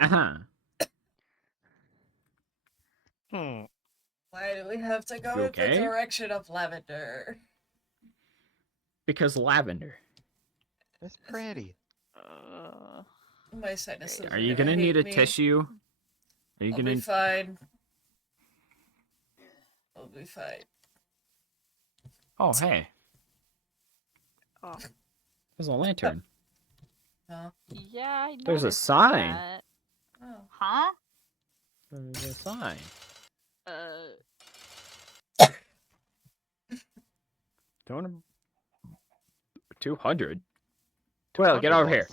Uh-huh. Why do we have to go You in the okay? direction of lavender? Because lavender. It's pretty. My sinuses Are you gonna need a tissue? Are you I'll gonna? be fine. I'll be fine. Oh, hey. Oh. There's a lantern. No. Yeah, I know. There's a sign. That. Oh. Huh? There's a sign. 200. Well, get over here.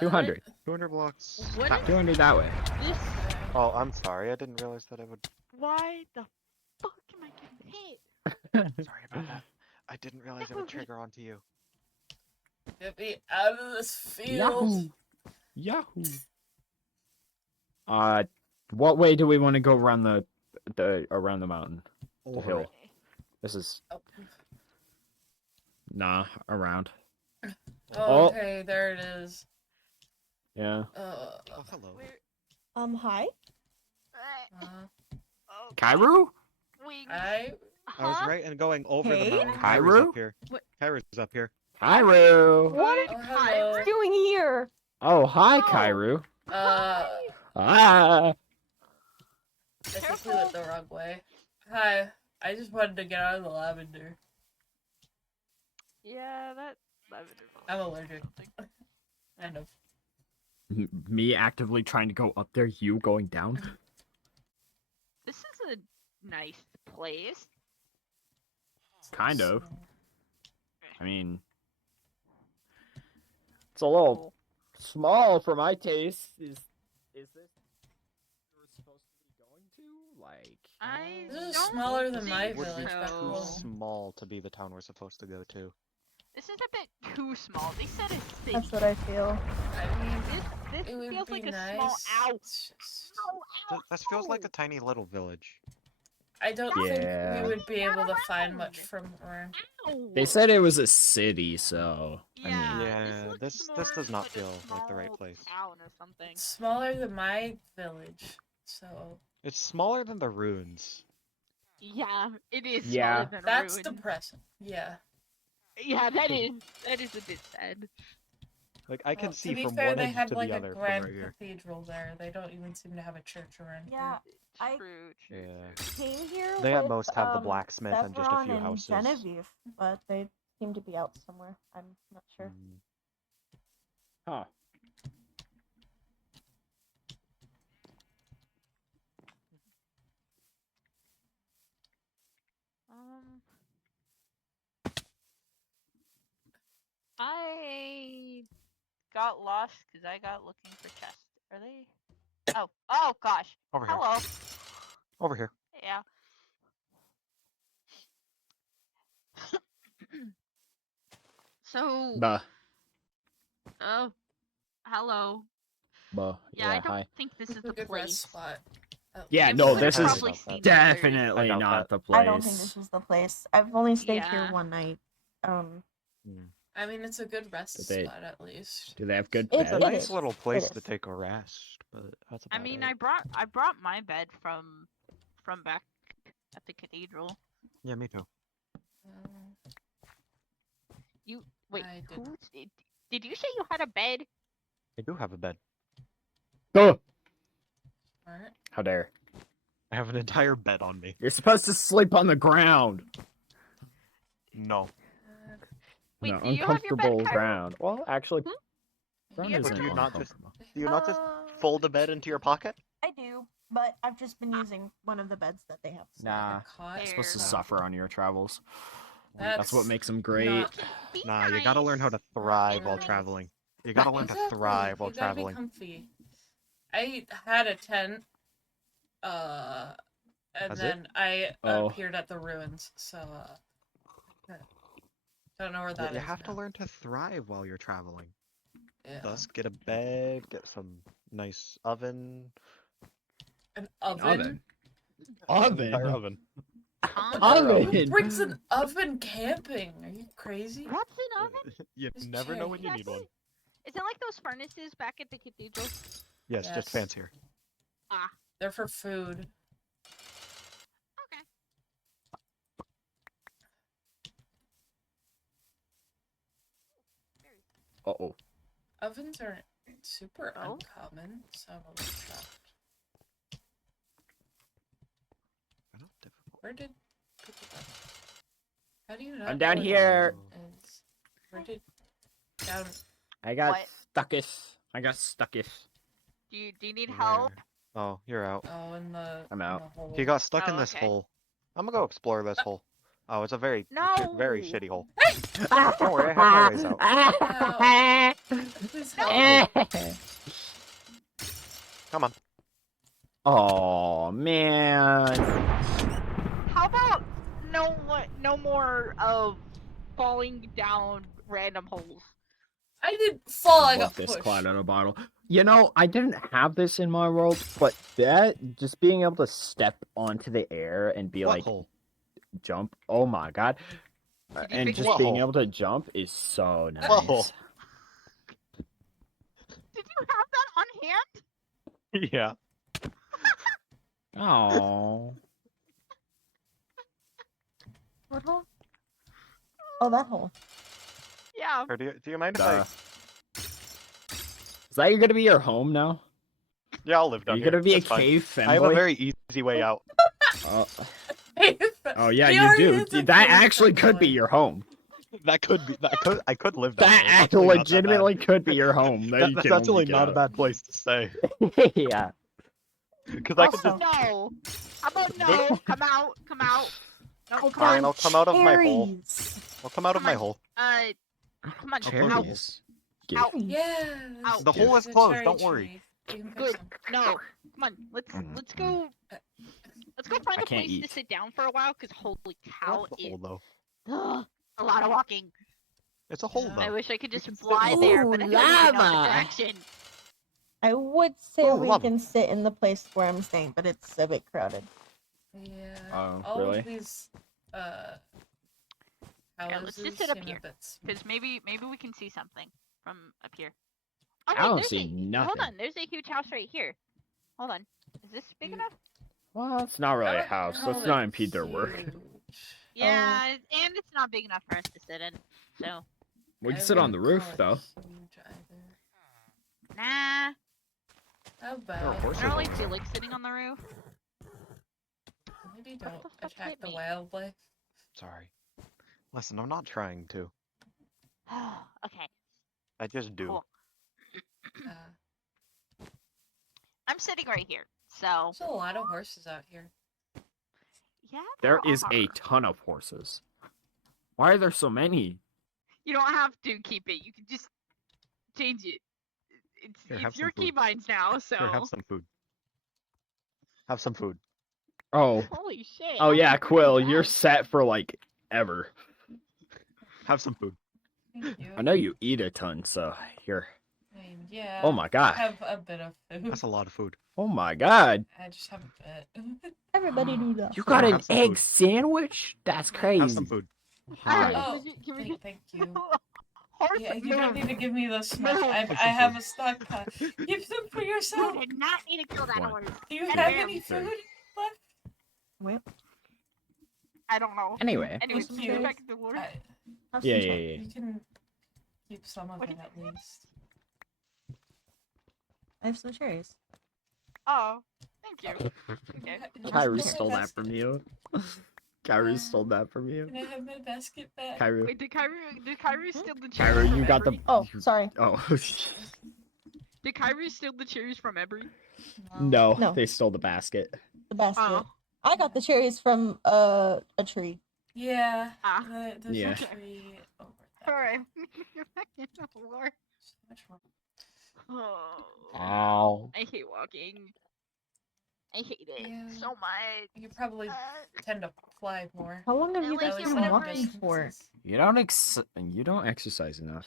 200. 200 blocks. What Ha. is 200 that way. this? Oh, I'm sorry. I didn't realize that I would. Why the fuck am I getting hit? Sorry about that. I didn't realize it would trigger onto you. Get me out of this field. Yahoo! What way do we want to go around the around the mountain? The hill. it. This is Oh. nah around. Oh, okay, there it is. Yeah. Oh, hello. Where? Hi. Oh, Kairu? wings. I was Huh? right in going over Hey? the mountain. Kairu? Kairu's up here. What? Kairu's up here. Kairu! What Oh, are hello. you doing here? Oh, hi, Oh. Kairu. I Ah! think we went the wrong way. Hi. I just wanted to get out of the lavender. Yeah, that lavender. I'm allergic. Something. Kind of. Me actively trying to go up there, you going down? This is a nice place. Kind of. I mean, it's a little small for my taste. Is this we're supposed to be going to? Like, I This is don't smaller than think my Would village be back so. too home. small to be the town we're supposed to go to. This is a bit too small. They said a city. That's what I feel. I mean, This it would feels be like a nice. small. Ow! It's just- This feels like a tiny little village. I don't Yeah. think we would be able to find much from around. Ow! they said it was a city, so I Yeah, mean, Yeah, looks this more does not like a feel like the right small place. Town or something. It's smaller than my village, so It's smaller than the ruins. Yeah, it is Yeah. smaller than a that's ruin. depressing. Yeah. Yeah, that is a bit sad. Like I can Well, see to be from fair, one they edge had to like the a other from grand right here. cathedral there. They don't even seem to have a church around Yeah, I True. Yeah. came here They at with, most have the blacksmith and just a Sevron few houses. Genevieve, but they seem to be out somewhere. I'm not sure. Mm. huh? I got lost because I got looking for chests. Are they? Oh gosh. Over here. Hello. Over here. Yeah. So. Buh. Oh. Hello. Buh. Yeah, I Yeah, don't hi. think this is a the good rest place. spot. Yeah, You no, would've this is probably about seen that. others. definitely I doubt not that. the place. I don't think this is the place. I've only stayed Yeah. here one night. I mean, it's a good rest Did they- spot at least. Do they have good It's It's a beds? it nice is. little place It to is. take a rest, but that's about I mean, it. I brought my bed from back at the cathedral. Yeah, me too. Um, You wait. I Who did you say you had a bed? I do have a bed. Oh, Alright. how dare! I have an entire bed on me. You're supposed to sleep on the ground. No. Wait, No, do you have your bed, uncomfortable Kyra? ground. Well, actually, ground Yeah, isn't but do you not just- uncomfortable. Do you not just Uh, fold a bed into your pocket? I do, but I've just been using one of the beds that they have. Nah, A cot. you're supposed to Fair. suffer on your travels. That's That's what makes them great. not- Be Nah, you gotta learn how to nice. thrive while Nice. traveling. You gotta learn to thrive while You gotta traveling. be comfy. I had a tent, and Has it? then I Oh. appeared at the ruins, so, don't know where Yeah, that is you have to now. learn to thrive while you're traveling. Yeah. Thus, get a bed, get some nice oven. An oven? Oven. Entire Oven. oven. Oven. Who brings an oven camping? Are you crazy? What's an oven? You It's never know when you Yeah, need one. Is it like those furnaces back at the cathedral? Yes, Yes. just fancier. They're for food. Okay. Uh-oh. Ovens are super Oh. uncommon, so I'm a little shocked. They're not difficult. Where did people go? How do you not I'm know down where here. that is? Where did down? I got What? stucketh. I got stucketh. Do you need help? Where? Oh, you're out. Oh, in the I'm in out. the hole. He got stuck in Oh, this okay. hole. I'm gonna go explore this hole. Oh, it's a very, very No. shitty hole. Don't worry, I have my ways out. Please help. Come on. Oh man. How about no more of falling down random holes? I didn't fall. I got Love this pushed. cloud out of bottle. You know, I didn't have this in my world, but that just being able to step onto the air and be What like hole? jump. Oh my god. Did you And fix just What being hole? able to jump is so nice. What hole? Did you have that on hand? Yeah. Oh. What hole? Oh, that hole. Yeah. Or do you mind if Is that gonna be your home now? Yeah, I'll live Are down you here. gonna be That's a fine. cave femboy? I have a very easy way out. Oh yeah, He you already do. is a That cave actually could be femboy. your home. I could live down there. It's That actually not that legitimately bad. could be your home. That you That's can only actually get not a out. bad place to stay. Yeah. Because I could Also, just. No. How about no? Come out. Come out. No, I come Fine, on. I'll come out of my hole. cherries. I'll come out of Come my on. hole. Come on. close the Out. Cherries. Give. Out. Yeah. Ow. The hole is there's a closed, cherry don't worry. tree. You can pick Good. some. No. Come on. Let's go. Let's go find I a can't place to eat. sit down for a while. Cause holy cow, What's the it hole though? a lot of walking. It's a hole Yeah. though. I wish I could just can sit fly in there, Ooh, but I don't even know the llama. direction. I would say Oh, we love it. can sit in the place where I'm staying, but it's a bit crowded. Yeah. Oh, All really? of these Yeah, let's just houses sit up seem a here. bit small. Because maybe we can see something from up here. I Oh don't wait, see hold nothing. on. There's a huge house right here. Hold on. Is this big You- enough? Well, it's not really a Not house. Let's really not impede their work. huge. Yeah, and it's not big enough for us to sit in. So, We can I sit on the wouldn't roof call it though. huge either. nah. How There are about I horses don't really over feel there. like sitting on the roof. maybe What don't the fuck attack hit the me? wildlife? Sorry. Listen, I'm not trying to. Okay, I just do. cool. Uh, I'm sitting right here. So, there's a lot of horses out here. yeah. There is a are. ton of horses. Why are there so many? You don't have to keep it. You can just change it. Here, have It's your some food. keybinds now, so. Here, have some food. Have some food. Oh. Holy shit. Oh how yeah, much food Quill, do you you're have? set for like ever. Have some food. Thank you. I know you eat a ton, so here. I mean, yeah. Oh my god. I have a bit of food. That's a lot of food. Oh my god. I just have a bit. Everybody do that. You got Have an some egg food. sandwich? That's crazy. Have some food. Hi. Oh, Can we thank you. Horse, Yeah, you don't need to give me this much. No. I have a stockpile. Keep them for yourself. You did not need to kill that One. horse. Do you And have bam. any food left? Wait, I don't know. Anyway. Anyways, Thank let's you. go back to the water. have Yeah, some yeah, cherries. yeah. You can keep some of What it do at least. I have some cherries. Oh, thank you. Okay. Kyrie Can I stole have my that from basket? you. Kyrie stole that from you. Can I have my basket back? Kyrie. Wait, did Kyrie steal the cherries Kyrie, from you got the. Emery? Oh, sorry. Oh. Did Kyrie steal the cherries from Emery? No, No. they stole the basket. The basket. Oh. I got the cherries from a tree. Yeah. Ah. There's Yeah. a tree over there. Alright. Get back in the water. So much more. Oh. Ow. I hate walking. I hate it Yeah. so much. You probably tend to fly more. How long have I you like guys At it least been long whenever walking for? distances. You don't exercise enough.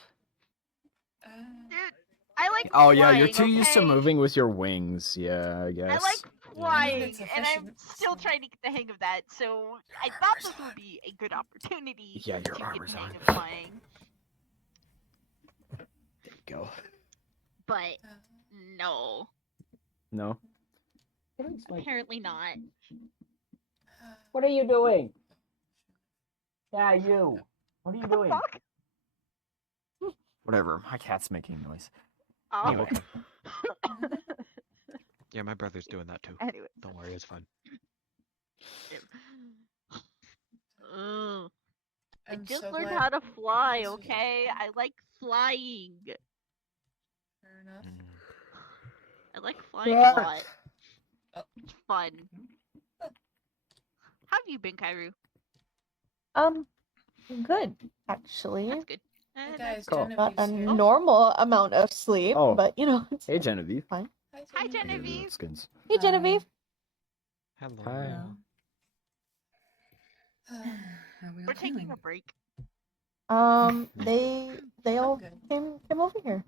Uh, Dude, I like Oh yeah, flying, you're too used to okay? moving with your wings. Yeah, I guess. I like flying, it's and I'm efficient, still so- trying to get the hang of that. So I thought this would be a good opportunity Yeah, to your get armor's the hang on. of flying, There you go. but uh, no. No. Apparently not. What are you doing? Yeah, you. What are you doing? Fuck. Whatever. My cat's making noise. Oh. Anyway. Yeah, my brother's doing that too. Anyway. Don't worry, it's fun. Ugh. I I'm just so learned glad how to fly, this was okay? I like flying. fair enough. I like flying a Ah. lot. It's fun. How have you been, Kairu? Good, actually. That's good. Hey That's guys, Cool. Not a Genevieve's here. normal amount of sleep, Oh. but you know, it's Hey, Genevieve. fine. Hi, Genevieve. Skins. Hey, Genevieve. Hello. Hi. How are we all We're taking doing? a break. They all good. came over here.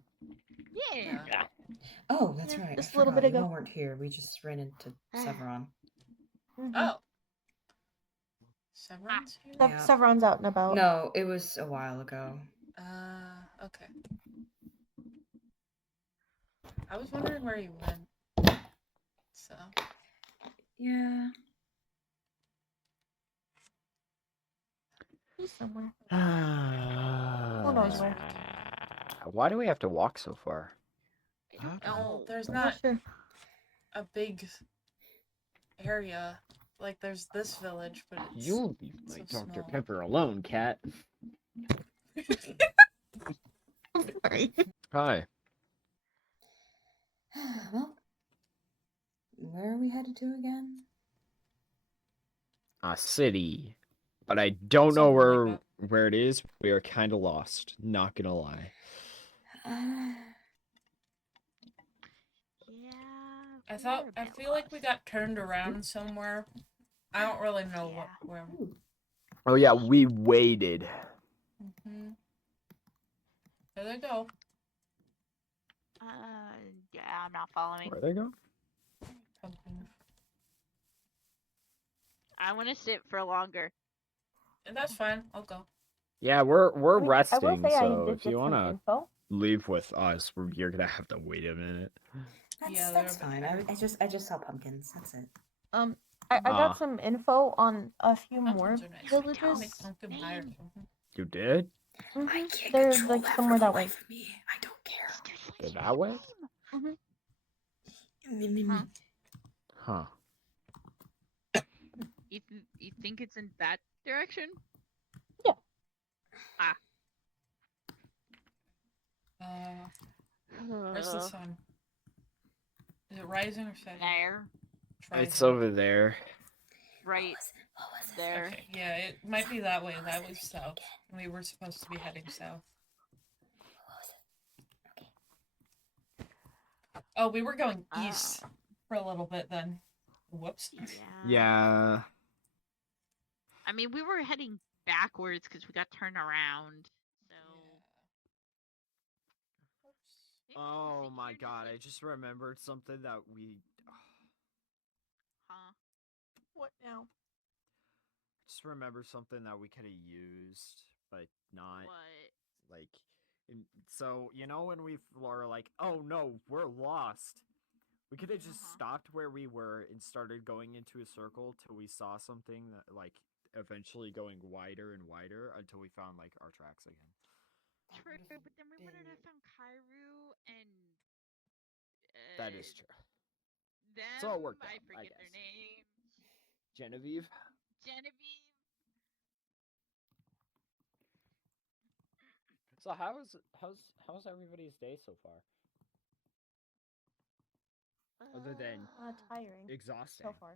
Yeah. Oh, that's Yeah, right. just I a little forgot bit you ago. all weren't here. We just ran into Severon. Mhm. Oh. Severance here? Yeah. Sevron's out and about. No, it was a while ago. Okay. I was wondering where you went. So. Yeah. He's somewhere. Who knows where? Why do we have to walk so far? I don't Okay. know. There's I'm not sure. a big area. Like, there's this village, but it's... You'll leave so my Dr. small. Pepper alone, cat. Sorry. Hi. Well, where are we headed to again? A city. But I don't know Something like where it is. We are kind of lost. Not gonna lie. Yeah. I we're thought... a I bit feel like we lost. got turned around somewhere. I don't really know Yeah. where. Ooh. Oh yeah, we waited. Mm-hmm. There they go. Yeah, I'm not following. Where they go? Pumpkin. I want to sit for longer. And that's fine. I'll go. Yeah, we're I will resting. say I So did if you get some wanna info. leave with us, you're gonna have to wait a minute. Yeah, That's they're a fine. bit I just saw pumpkins. That's it. I Ah. got some info on a few more Pumpkins are nice. villages. Make pumpkin pie or something. You did? Mhm. I can't They're control like that somewhere for the that way. life of me. I don't care. They're that way? Huh? Huh. You think it's in that direction? Yeah. Ah. Where's the sun? Is it rising or setting? There. It's rising. over there. Right What was it? there. Okay, yeah, it might be that way. That was south. We were supposed to be heading south. What was it? Okay. Oh, we were going east Ah. for a little bit then. Whoops. Yeah. Yeah. I mean, we were heading backwards because we got turned around. So. Oh my god, I just remembered something that we. Huh? What now? Just remember something that we could have used, but not. What? Like, so you know when we were like, oh no, we're lost. We could have just stopped where we were and started going into a circle till we saw something that, like, eventually going wider and wider until we found like our tracks again. True, but then we wouldn't have found Kairu and. That is true. Them, It's all worked out, I I forget their guess. names. Genevieve. Genevieve. So how's everybody's day so far? Other than Tiring exhausting. so far.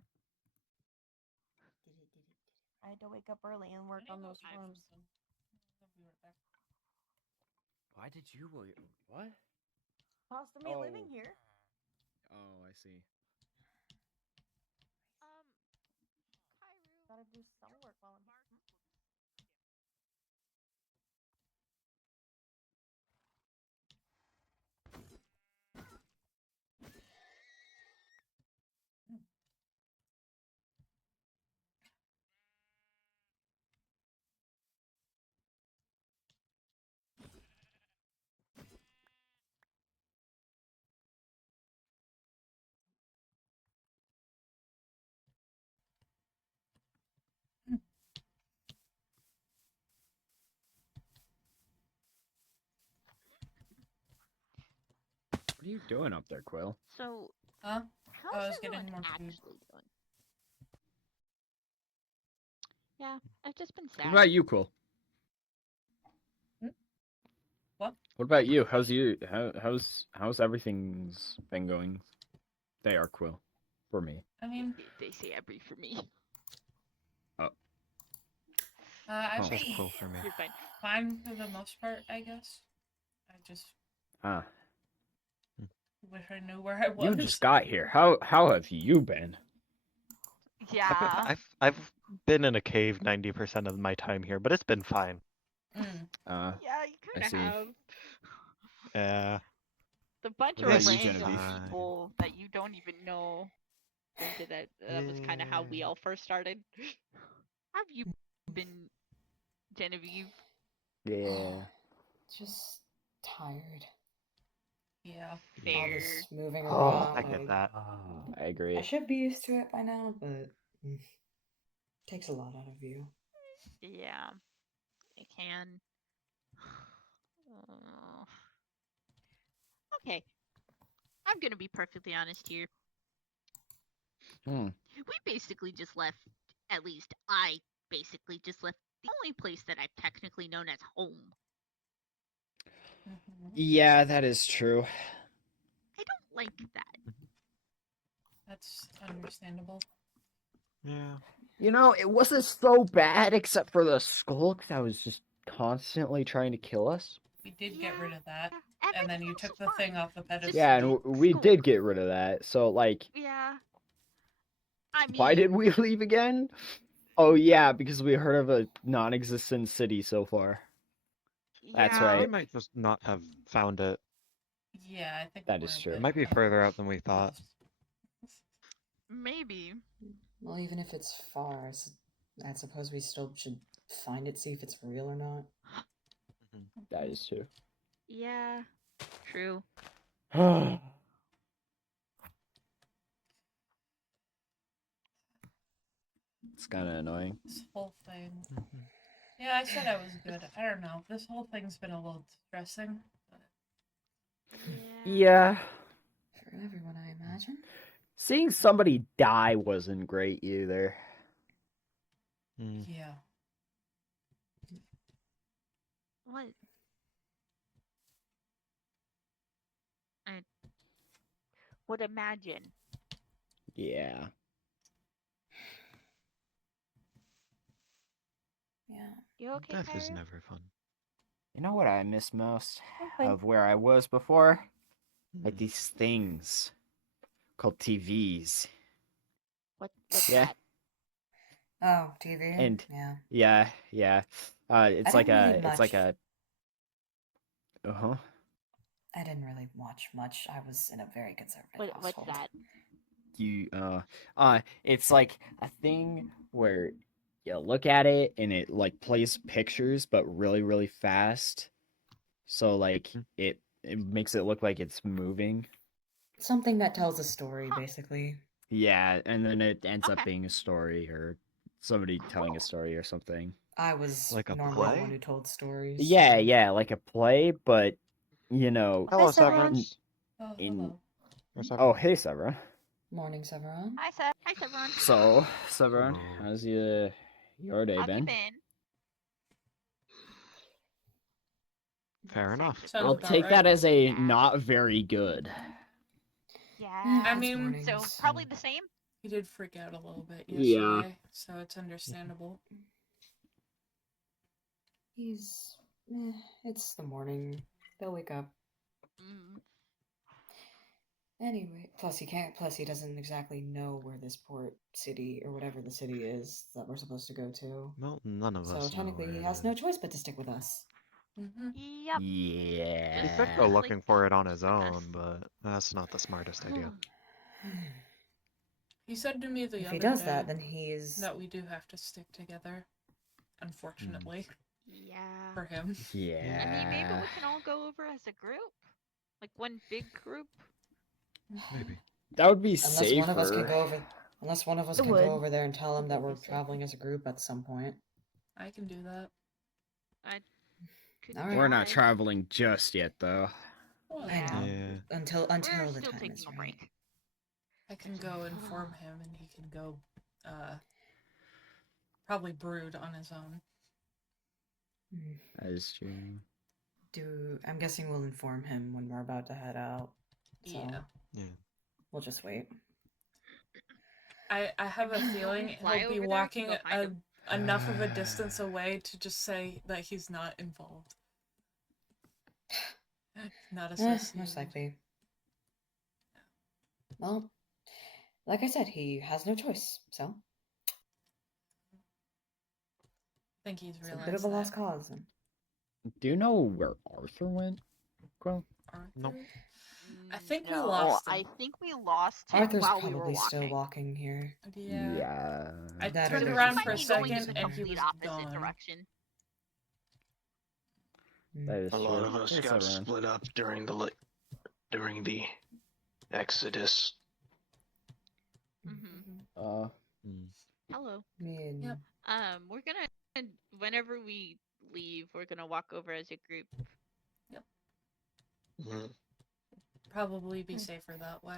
I had to wake up early and work on those forms. Why did you what? Cost of me living Oh. here. Oh, I see. Kairu. Gotta do some work while I'm here. What are you doing up there, Quill? So, Huh? how's I was everyone getting more food. actually doing? Yeah, I've just been What sad. about you, Quill? What? What about you? How's everything's been going? They are, Quill. For me. I mean, They say every for me. I've Oh. Just been cool for me. You're fine. fine for the most part, I guess. I just Ah. wish I knew where I was. You just got here. How have you been? Yeah. I've been in a cave 90% of my time here, but it's been fine. Mm. Yeah, you I kind of see. have. Yeah. The bunch What of about you, random Genevieve? people that you don't even know. Granted, that was kind of how we all first started. How have you been, Genevieve? Yeah. Just tired. Yeah. All Fair. this moving Oh, around. I get that. I agree. I should be used to it by now, but takes a lot out of you. Yeah, it can. Uh, okay, I'm gonna be perfectly honest here. Hmm. We basically just left. At least I basically just left the only place that I've technically known as home. Mhm. Yeah, that is true. I don't like that. That's understandable. Yeah. You know, it wasn't so bad except for the skulk that was just constantly trying to kill us. We did get rid of that, Yeah, and then everything you else took was the fine. thing off the pedestal. Yeah, and Stupid we did skulk. get rid of that. So, like, Yeah. I mean, why did we leave again? Oh, yeah, because we heard of a non-existent city so far. That's yeah. right. We might just not have found it. Yeah, I think That we're is a true. It bit might be further out than we thought. lost. Maybe. Well, even if it's far, I suppose we still should find it, see if it's real or not. That is true. Yeah. True. It's kind of annoying. This whole thing. Mhm. Yeah, I said I was good. I don't know. This whole thing's been a little distressing. But Yeah. For everyone, I imagine. Seeing somebody die wasn't great either. Mm. yeah. What? I would imagine. Yeah. Yeah. You okay, Death is Kyra? never fun. You know what I miss most I'm fine. of where I was before? Like Mm. these things called TVs. What's Yeah. that? Oh, TV. And yeah. yeah. It's I like didn't a read it's like much. a uh-huh. I didn't really watch much. I was in a very conservative What's household. that? You it's like a thing where you look at it and it like plays pictures but really fast. So like Hmm. it makes it look like it's moving. Something that tells a story, Huh. basically. Yeah, and then it ends up Okay. being a story or somebody telling a Cool. story or something. I was Like a normally the play? one who told stories. Yeah, so- yeah, like a play, but you know, Hello, Severin. Severance. Oh, in hello. Or oh Severin. hey Severin. Morning, Severon. Hi, Seb. Hi, Severin. So Severin, Hello. how's your day How have you been? been? Fair enough. Sounds I'll about take right. that as a Yeah. not very good. Yeah. I It's mean, mornings, So probably the same. he did freak out a little bit Yeah. yesterday, so it's understandable. He's. It's the morning. They'll wake up. Mm. Anyway, plus he can't. Plus he doesn't exactly know where this port city or whatever the city is that we're supposed to go to. Well, none of So us know technically, where he it has is. no choice but to stick with us. Mm-hmm. Yep. He Yeah. could go Like looking for it on his with us. own, but that's not the smartest idea. He said to me the If other he does day that, then he's. that we do have to stick together. Unfortunately, Yeah. for him. I mean, maybe Yeah. we can all go over as a group, like one big group. Maybe. That would be Unless safer. one of us can go over. Unless one of us It can would. go over there and tell him It that would we're be safer. traveling as a group at some point. I can do that. I could All right. We're not try. traveling just yet though. Well, I know. Yeah. Until We're the still time taking is a right. break. I can go inform him, and he can go, probably brood on his own. Hmm. That is true. I'm guessing we'll inform him when we're about to head out. So Yeah. Yeah. we'll just wait. I have a feeling Fly he'll be over there, walking go find him. enough of a distance away to just say that he's not involved. Not associated. Most likely. Well, like I said, he has no choice, so I think he's it's a realized bit of a that. lost cause. Then. Do you know where Arthur went? Quill? Arthur? Nope. I think we No, lost him. I think we lost him Arthur's while we were probably still walking. walking here. Yeah. I That or turned there's around just for a Might be going in second the and he complete was opposite gone. direction. That is A lot true. of us Yes, got everyone. split up during the exodus. Mm-hmm. Hello. Man. Yep. We're gonna, whenever we leave, we're gonna walk over as a group. Mhm. Probably be safer that way.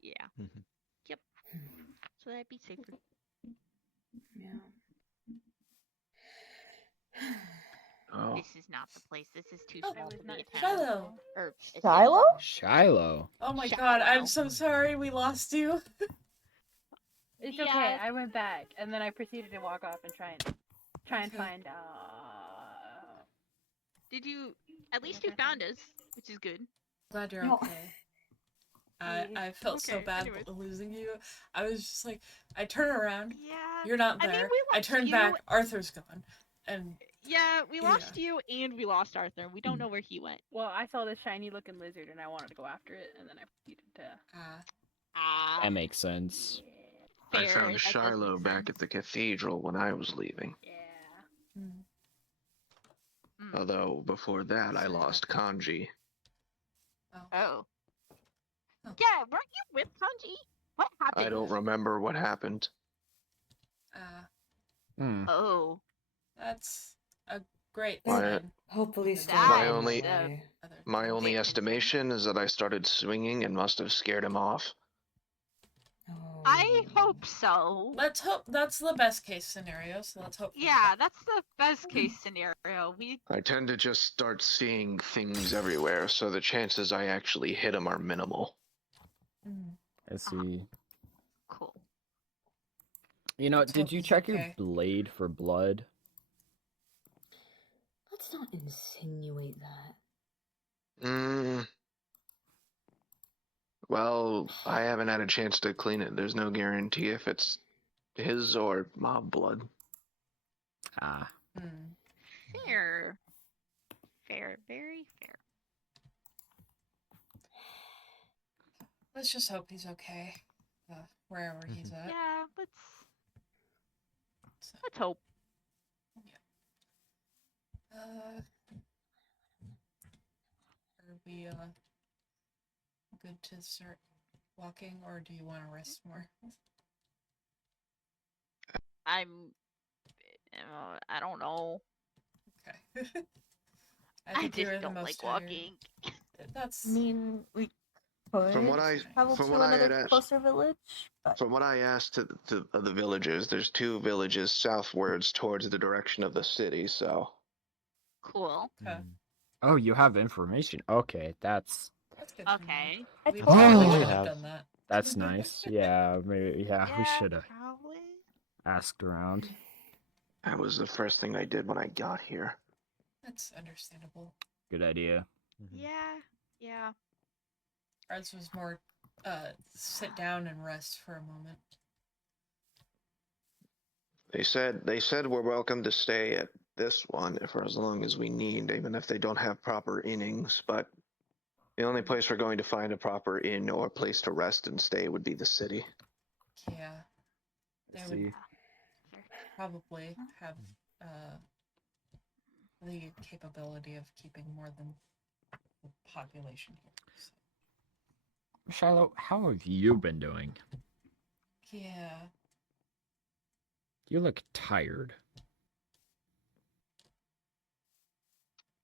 Yeah. Mhm. Yep. So that'd be safer. Yeah. Oh, This is not the place. This is too Oh, small to be a town. Shiloh. Or a city. Shiloh? Shiloh. Oh my Shiloh. god, I'm so sorry we lost you. It's Yeah. okay. I went back and then I proceeded to walk off and try and Okay. find. Did you? At least you found us, which is good. Glad you're No. okay. I felt so Okay, bad anyways. losing you. I was just like, I turn around, Yeah. you're not I mean, there. we I lost turn you. back, Arthur's gone. And Yeah, we lost Yeah. you and we lost Arthur. We don't know where he went. Well, I saw this shiny looking lizard and I wanted to go after it, and then I proceeded to. Ah, That makes sense. fair. I found that does Shiloh make back sense. at the cathedral when I was leaving. Yeah. mm, Mm. Although before that, I Sorry about lost that. Kanji. Oh. Oh. Yeah, weren't you with Kanji? What happened? I don't remember what happened. Hmm. Oh. That's a great My- sign. Hopefully still That on only- my way. My Big only concern. estimation is that I started swinging and must have scared him off. Oh. I hope so. Let's hope that's the best case scenario, so let's hope for Yeah, that's the best case scenario. I tend to just start seeing things everywhere, so the chances I actually hit him are minimal. that. Mm. Let's see. Cool. You know, Let's did hope you he's check your okay. blade for blood? Let's not insinuate that. Well, I haven't had a chance to clean it. There's no guarantee if it's his or mob blood. Ah. Mm. Fair. Fair. Very fair. Let's just hope he's okay. Wherever he's at. Yeah, So, let's hope. are we good to start walking, or do you want to rest more? I don't know. Okay. I think you just were the don't most like tired. walking. That's I mean, we could From what I travel from to what I had another asked, closer village, but from what I asked to the villagers, there's 2 villages southwards towards the direction of the city. So Cool. okay. Oh, you have information. Okay, that's That's good. to know. Okay. I We told probably you. should We have have. done that. that's nice. Yeah, maybe. Yeah, we should have Probably. asked around. that was the first thing I did when I got here. That's understandable. Good idea. Yeah. Yeah. Ours was more sit down and rest for a moment. They said we're welcome to stay at this one for as long as we need, even if they don't have proper innings. But the only place we're going to find a proper inn or place to rest and stay would be the city. Yeah. They Let's would see. probably have the capability of keeping more than the population here. So. Shiloh, how have you been doing? Yeah. You look tired.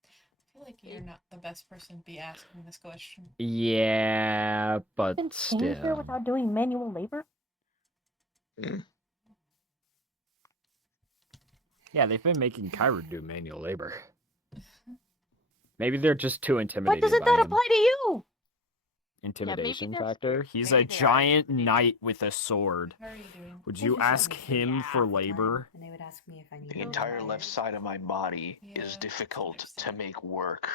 I feel like you're not the best person to be asking this question. Yeah, but Been staying here still. without doing manual labor? Yeah, they've been making Kyra do manual labor. Maybe they're just too Why intimidated doesn't by that him. apply to you? Intimidation they're factor. He's a maybe they are giant intimidated. knight with a sword. How are you doing? Would They you just let ask me sleep him Yeah. for half the time, labor? and they would ask me if I needed The Oh, entire my. left side of my body Yeah, is that's difficult to understandable. make work.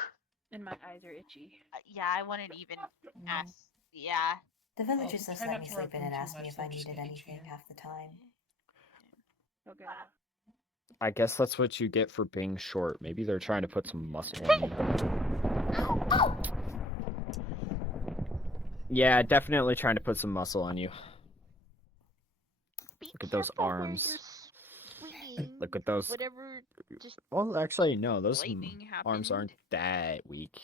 And my eyes are itchy. Yeah, I wouldn't even Mm. ask. Yeah. The Well, villagers just try let not me to rub sleep in them and too ask me much, if I they'll just needed get anything itchier. half the time. Okay. I guess that's what you get for being short. Maybe they're trying to put some muscle on you. Yeah, definitely trying to put some muscle on you. Be Look at those careful where arms. you're swinging. Look at those. Whatever. Just Well, actually, no. Those lightning arms happened. aren't that weak.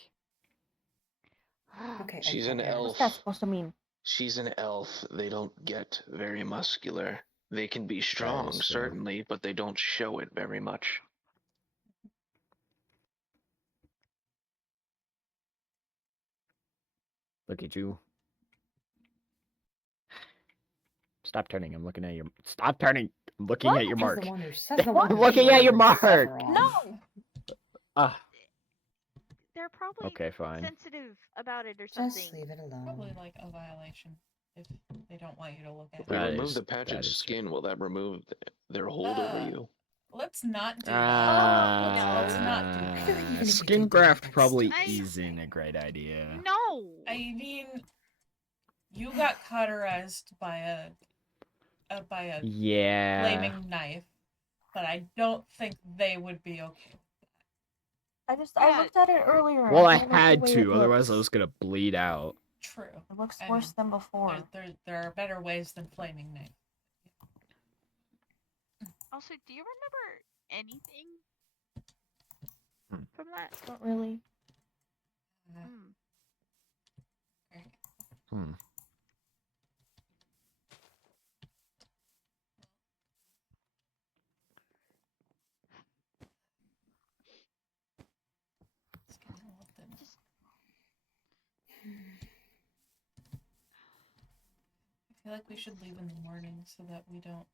Okay, She's okay, an Eric. elf. What's that supposed to mean? She's an elf. They don't get very muscular. They can be strong, is true. certainly, but they don't show it very much. Look at you. Stop turning. I'm looking at your. Stop turning. I'm looking What? at your He's mark. the one who says the one I'm who looking at your murdered mark. Sephiroth. No! Ah, They're probably okay, fine. sensitive about it or Just something. leave it Probably alone. like a violation if they don't want you to look at If we That it. remove is- the patch that of is true. skin, will that remove their hold over you? Let's not do that. Ah, Let's not do I feel like even if we skin did that, graft that's probably still isn't something. a great idea. No. I mean, you got cauterized by a Yeah. flaming knife, but I don't think they would be okay. I Yeah. looked at it earlier. Well, I I don't like the had way to, it otherwise I looks. was gonna bleed out. True. It looks I worse mean, than before. There are better ways than flaming knife. Also, do you remember anything Hmm. from that? Not really. Hmm. Hmm. It's getting a little thin. I feel like we should leave in the morning so that we don't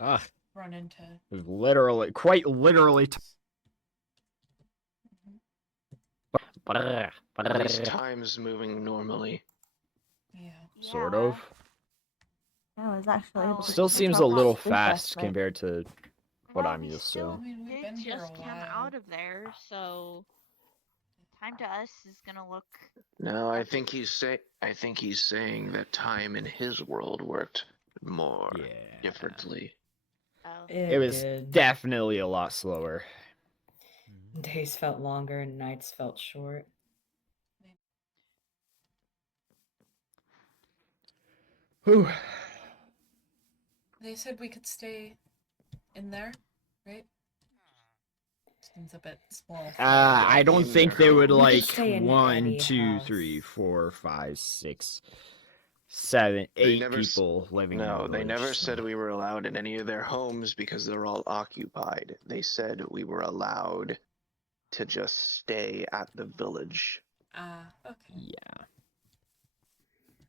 Ah, run into. literally, quite literally. At least time's moving normally. Yeah. Sort Yeah. of. Yeah, I was actually able Well, to Still catch seems up a with little sleep last fast night. compared to what Well, I'm we used still I mean, we've did been here just a come while. out of there, so time to us is gonna look. No, I think he's saying that time in his world worked more Yeah. differently. Oh. It was did. definitely a lot slower. Days felt longer and nights felt short. Whew. They said we could stay in there, right? Seems a bit small. I don't in think their they would homes. We could like stay in 1, any 2, house. 3, 4, 5, 6, 7, They 8 never s- people living in the No, village. they never so- said we were allowed in any of their homes because they're all occupied. They said we were allowed to just stay at the village. Okay. Yeah.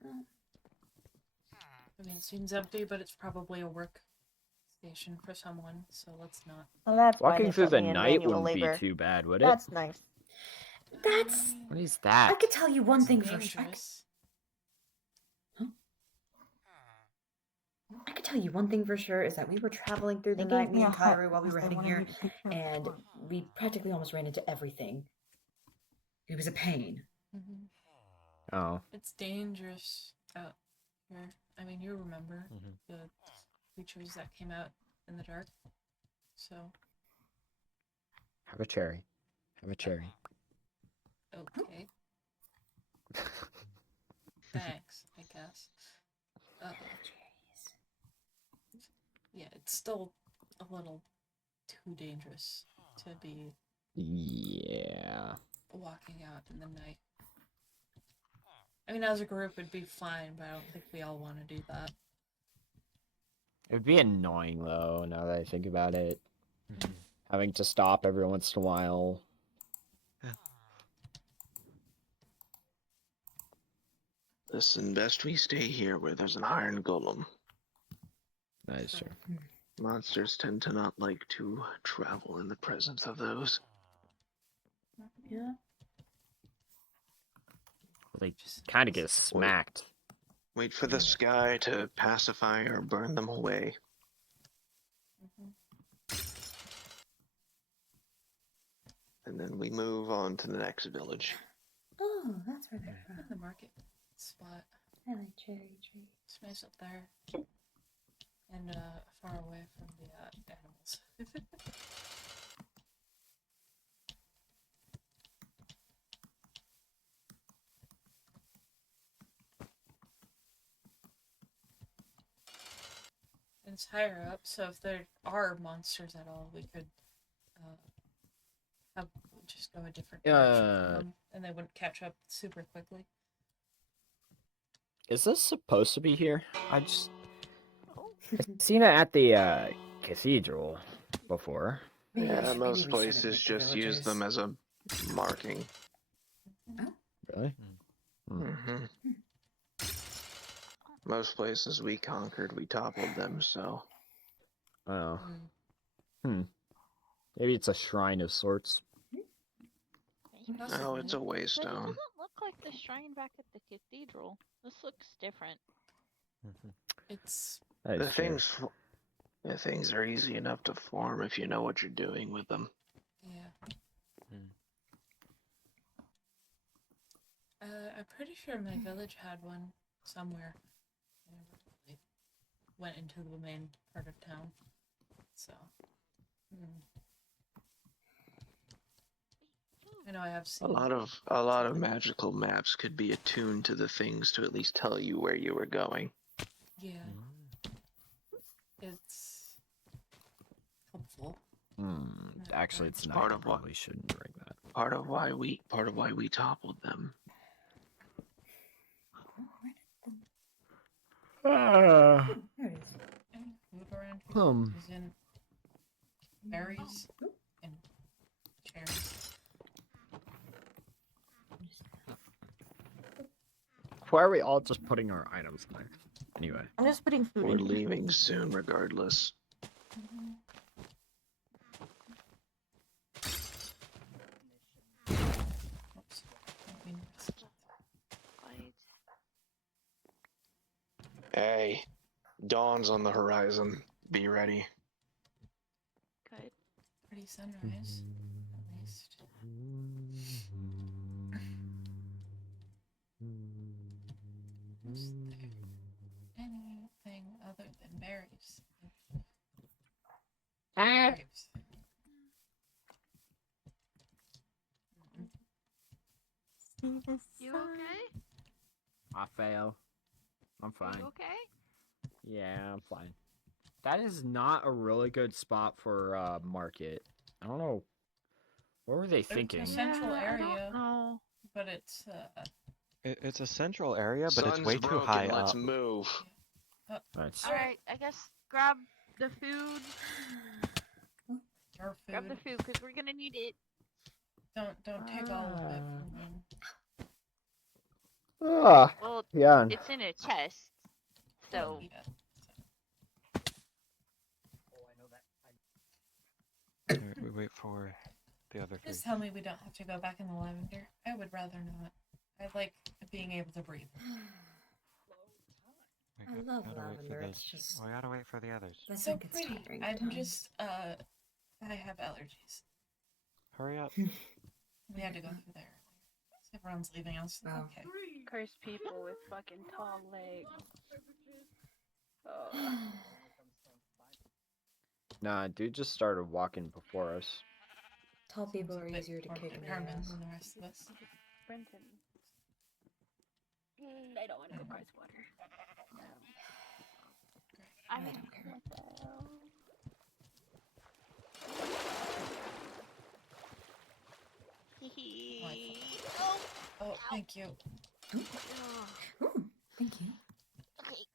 I mean, it seems empty, but it's probably a work station for someone, so let's not. Well, that's why Walking they through put the me in night manual wouldn't labor. be too bad, would it? That's nice. That's. What is that? I could tell you one It's thing for dangerous. I could tell you one thing for sure is that we were traveling through the They night, gave me me a and hut Kyrie, while we because were they heading wanted here, me to take care of the and farm. we practically almost ran into everything. It was a pain. Mhm. Oh. It's dangerous out here. I mean, you remember the creatures that came out in the dark. So, Have a cherry. Have a cherry. okay. Thanks, I guess. Yeah, it's still a little too dangerous to be Yeah. walking out in the night. I mean, as a group, it'd be fine, but I don't think we all want to do that. It would be annoying, though, now that I think about it. Having to stop every once in a while. Listen, best we stay here where there's an iron golem. That is true. Monsters tend to not like to travel in the presence of those. Yeah. They just kind of get smacked. Wait for the sky to pacify or burn them away. And then we move on to the next village. Oh, that's where they're In from. the market spot. I like cherry tree. It's nice up there. And far away from the animals. And it's higher up, so if there are monsters at all, we could just go a different direction from them, and they wouldn't catch up super quickly. Is this supposed to be here? I've seen it at the cathedral before. Yeah, most Maybe we set it places with the just use them villagers. as a marking. Really? Hmm Most places we conquered, we toppled them, so. Oh. Maybe it's a shrine of sorts. No, it's a But it waystone. doesn't look like the shrine back at the cathedral. This looks different. It's That The is true. things are easy enough to form if you know what you're doing with them. yeah. I'm pretty sure my village had one somewhere. I never really went into the main part of town, so. I know I have seen A lot of magical maps could be attuned to the things to at least tell you where you were going. Yeah. It's helpful. Actually, it's not. Part I of what- probably shouldn't bring that. Part of why we toppled them. There it is. Food around here Hmm. is in berries and cherries. Why are we all just putting our items in there? Anyway. I'm just putting food We're in. leaving soon, regardless. Oops. Didn't mean to press it. Hey, dawn's on the horizon. Be ready. Good. Pretty sunrise, at least. Is there anything other than berries? Grapes. You okay? I fail. I'm Are fine. you okay? Yeah, I'm fine. That is not a really good spot for market. I don't know. What were they thinking? It's a central I area, don't know. but it's It's a central area, but it's Sun's way too broken. high Let's up. move. That's Alright, I guess grab the food. our Grab the food. food, because we're gonna need it. Don't take all of it from them. Well, yeah. it's in a chest. So, Yeah. Alright, we wait for the other three. Just tell me we don't have to go back in the lavender. I would rather not. I like being able to breathe. We I gotta love wait for lavender, those- it's just- We gotta wait for the others. That's So like it's pretty. tiring I'm time. just I have allergies. Hurry up. We had to go through there. Everyone's leaving us. Oh. Okay. Cursed people with fucking tall legs. Oh. Nah, dude just started walking before us. Tall people are Seems a bit easier to more kick in the determined ass. than the rest of us. Brenton. I don't want to go prize water. I don't care. What the hell? Hee. Oh, Oh, thank you. ugh. Ooh, thank you. Okay.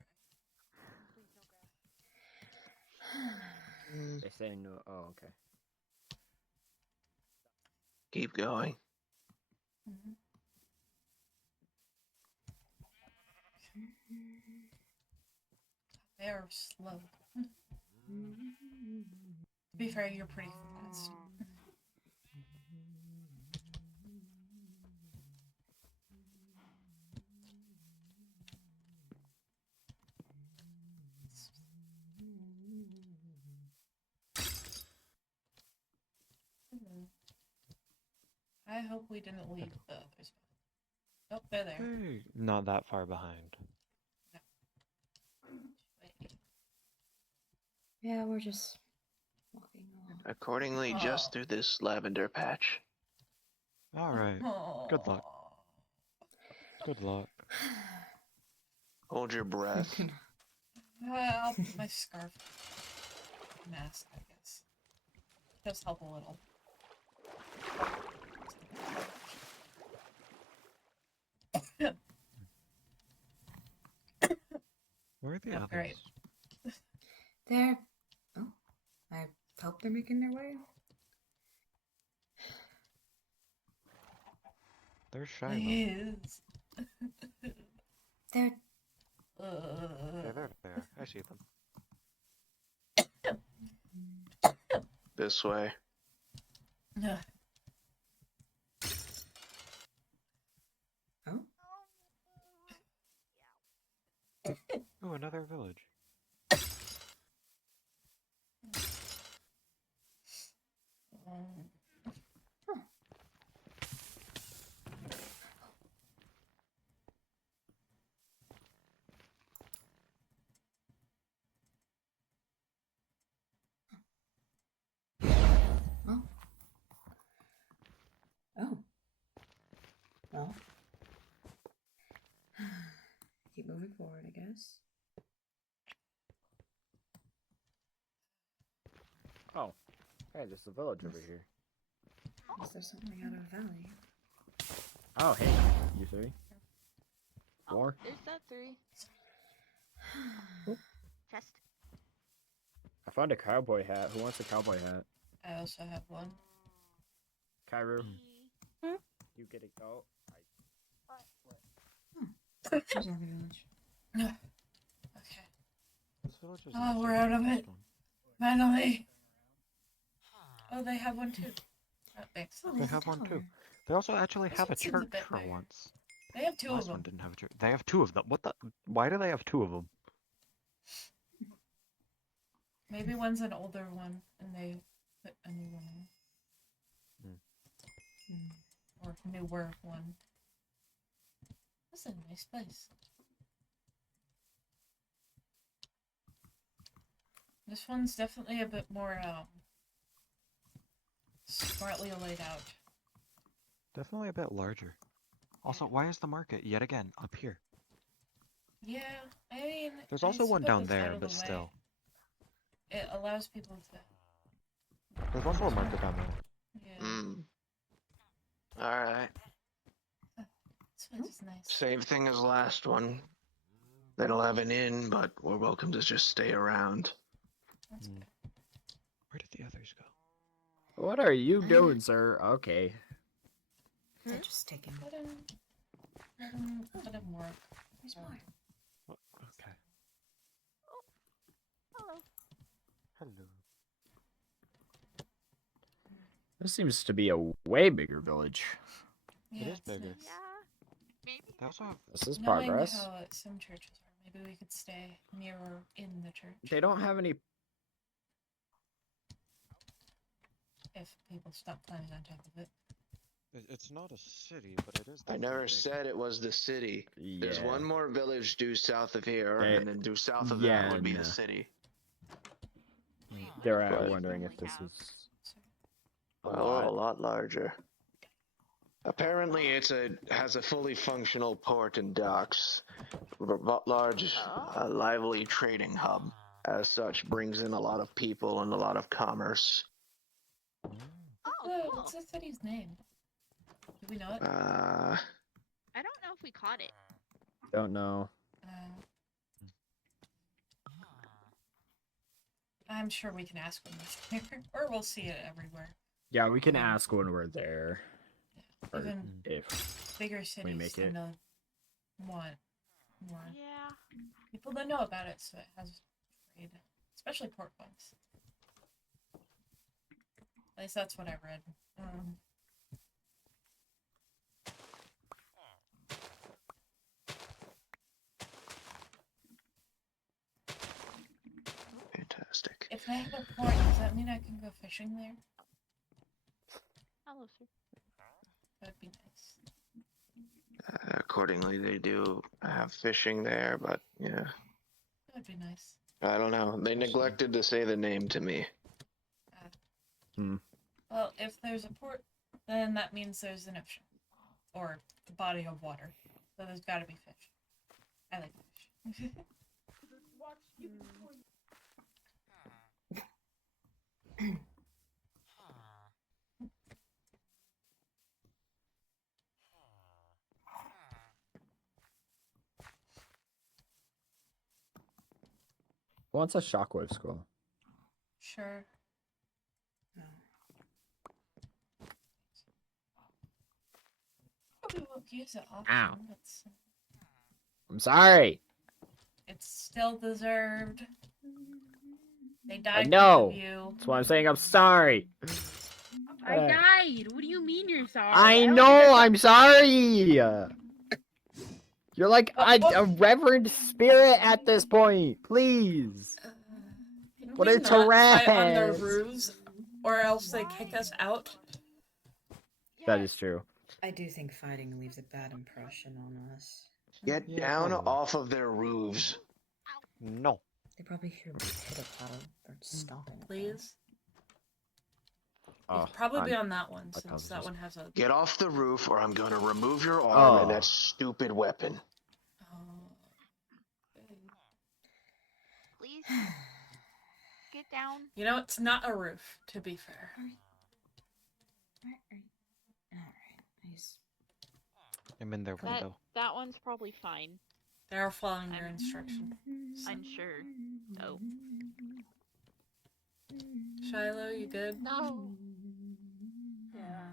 They say no. Oh, okay. Keep going. Mhm. They are slow. To be fair, you're pretty fast. I hope we didn't leave the others. Oh, they're there. Hey, not that far behind. Wait. Yeah, we're just walking along. Accordingly, Oh. just through this lavender patch. All right. Good luck. Good luck. Hold your breath. I'll put my scarf mask, I guess. Just help a little. Where are the Oh, others? great. They're. Oh, I hope they're making their way. They're shy Please. They're. though. Okay, they're there. I see them. This way. Ugh. Oh, Oh, another village. oh. Oh. Well. Keep moving forward, I guess. Oh, hey, there's a village over here. Is there something out of a valley? Oh, hey, you three. More? There's that 3. Chest. I found a cowboy hat. Who wants a cowboy hat? I also have one. Kairu, Hmm? you get it. Oh, There's another village. Okay. This village is Oh, nicer we're than out of the it. first one. Finally. Oh, they have one too. Oh, thanks. Oh, They there's a have one too. tower. They also actually This have a one seems a church bit for bigger. once. They have 2 of Last one them. didn't have a church. They have 2 of them. What the? Why do they have 2 of them? Maybe one's an older one and they put a new one in. Or newer one. This is a nice place. This one's definitely a bit more smartly laid out. Definitely a bit larger. Also, why is the market yet again up here? Yeah, I mean, There's I also one suppose down it's out there, of but the way. still. It allows people to. There's also a market down there. Yeah, Mm. Alright. this place is nice. Same thing as last one. They don't have an inn, but we're welcome to just stay around. That's good. Where did the others go? what are you doing, sir? Okay. They're just taking. Let him work. Where's mine? What? Okay. Hello. Hello. This seems to be a way bigger village. Yeah, It is it's bigger. nice. Yeah. Maybe. They also have. This is Knowing progress. how some churches are, maybe we could stay nearer in the church They don't have any. if people stop climbing on top of it. It's not a city, but it is. I never definitely big. said it was the city. There's Yeah. one more village due south of here, They- and then due south of yeah, that would be no. the city. They're But- wondering if this is a Well, a lot. lot larger. Apparently, has a fully functional port and docks, large, lively trading hub. As such, brings in a lot of people and a lot of commerce. Oh, What's cool. the city's name? Do we know it? I don't know if we caught it. Don't know. I'm sure we can ask when we're there, or we'll see it everywhere. Yeah, we can ask when we're there. Or Even if bigger cities make tend it. to want more Yeah. people that know about it, so it has trade, especially pork buns. At least that's what I read. Fantastic. If they have a port, does that mean I can go fishing there? Hello, sir. That'd be nice. Accordingly, they do have fishing there, but yeah, That'd be nice. I don't know. They neglected to say the name to me. Well, if there's a port, then that means there's an ocean. Or a body of water. So there's gotta be fish. I like fish. Who wants a shockwave scroll? Sure. No. Probably won't use it often. Ow. But I'm sorry. it's still deserved. They I died know. because of you. That's why I'm saying I'm sorry. I died. What do you mean you're sorry? I don't know. think I'm sorry. You're like a reverend spirit at this point. Please. Can What we are not fight on their Tourette's? roofs, or else they kick us out? That is true. I do think fighting leaves a bad impression on us. Get Yeah, down probably. off of their roofs. No. They probably hear pitter patter. They're stomping. at them. Please. Oh, It's probably I'm- be on that one, I since that apologize. one has a. Get off the roof, or I'm going to remove your arm and Oh. that stupid weapon. Please get down. You know, it's not a roof, to be fair. Alright. Nice. I'm in their That window. that one's probably fine. They are following your I'm- instruction. Unsure. Oh. Shiloh, you good? No. Yeah.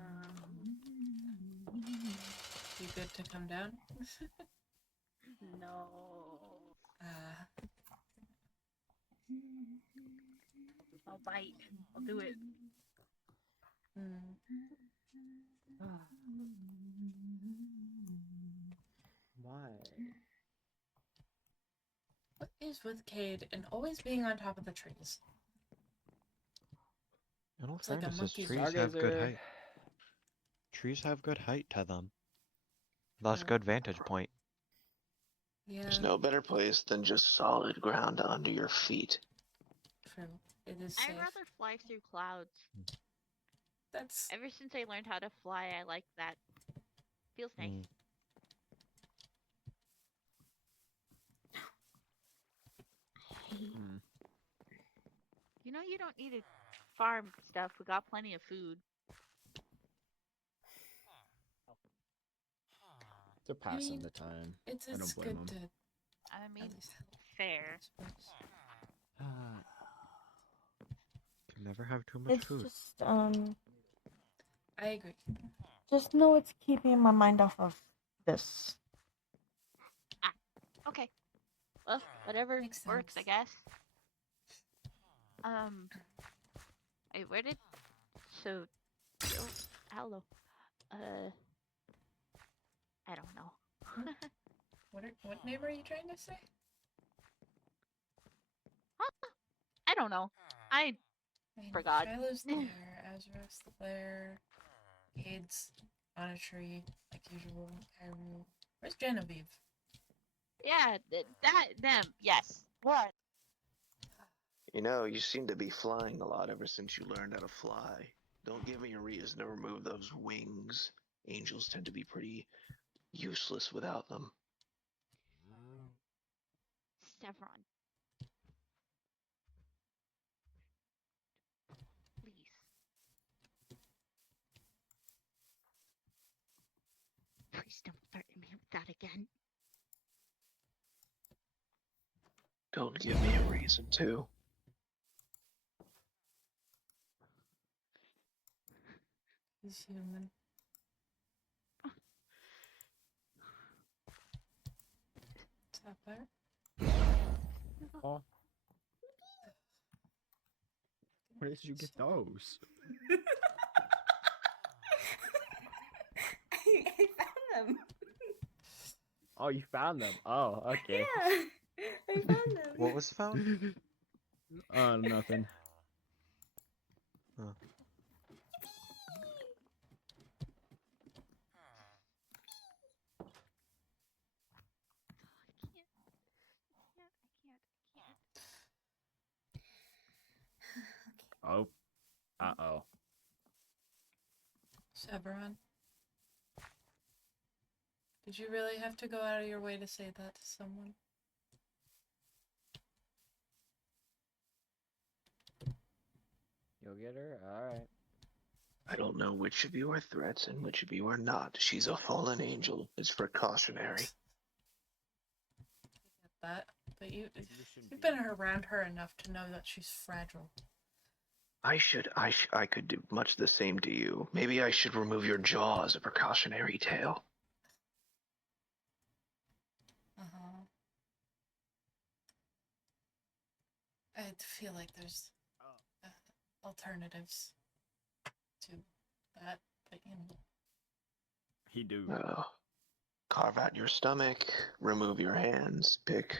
You good to come down? No. I'll bite. I'll do it. Why? What is with Cade and always being on top of the trees? In all It's like a fairness, monkey's trees have good Stargazer. height. Trees have good height to them. Thus, Yeah. good vantage point. Yeah, There's no better place than just solid ground under your feet. true. It is safe. I'd rather fly through clouds. That's Ever since I learned how to fly, I like that. Feels nice. Mm. Hmm. You know you don't need to farm stuff. We got plenty of food. They're passing mean, the time. it's I don't blame good them. to I mean, at least help, fair. I suppose. Can never have too much It's food. just I agree. just know it's keeping my mind off of this. Okay. Well, whatever Makes works, I sense. guess. Wait, where did... So... Oh, hello. I don't know. What name are you trying to say? I don't know. I mean, Forgot. Shiloh's there, Azra's there, Cade's on a tree, like usual. Kyru. Where's Genevieve? Yeah, them, yes. What? You know, you seem to be flying a lot ever since you learned how to fly. Don't give me a reason to remove those wings. Angels tend to be pretty useless without them. Sevron. Please. Please don't threaten me with that again. Don't give me a reason to. He's human. Sapphire. Oh. Where did you get those? I found them. Oh, you found them. Oh, okay. Yeah, I found them. What was found? Nothing. Oh. Oh. Uh-oh. Severon. Did you really have to go out of your way to say that to someone? You'll get her? Alright. I don't know which of you are threats and which of you are not. She's a fallen angel. It's precautionary. I get that, but You shouldn't you've be- been around her enough to know that she's fragile. I could do much the same to you. Maybe I should remove your jaw as a precautionary tale. Uh-huh. I feel like there's alternatives to that, but you know. He do. Carve out your stomach, remove your hands, pick.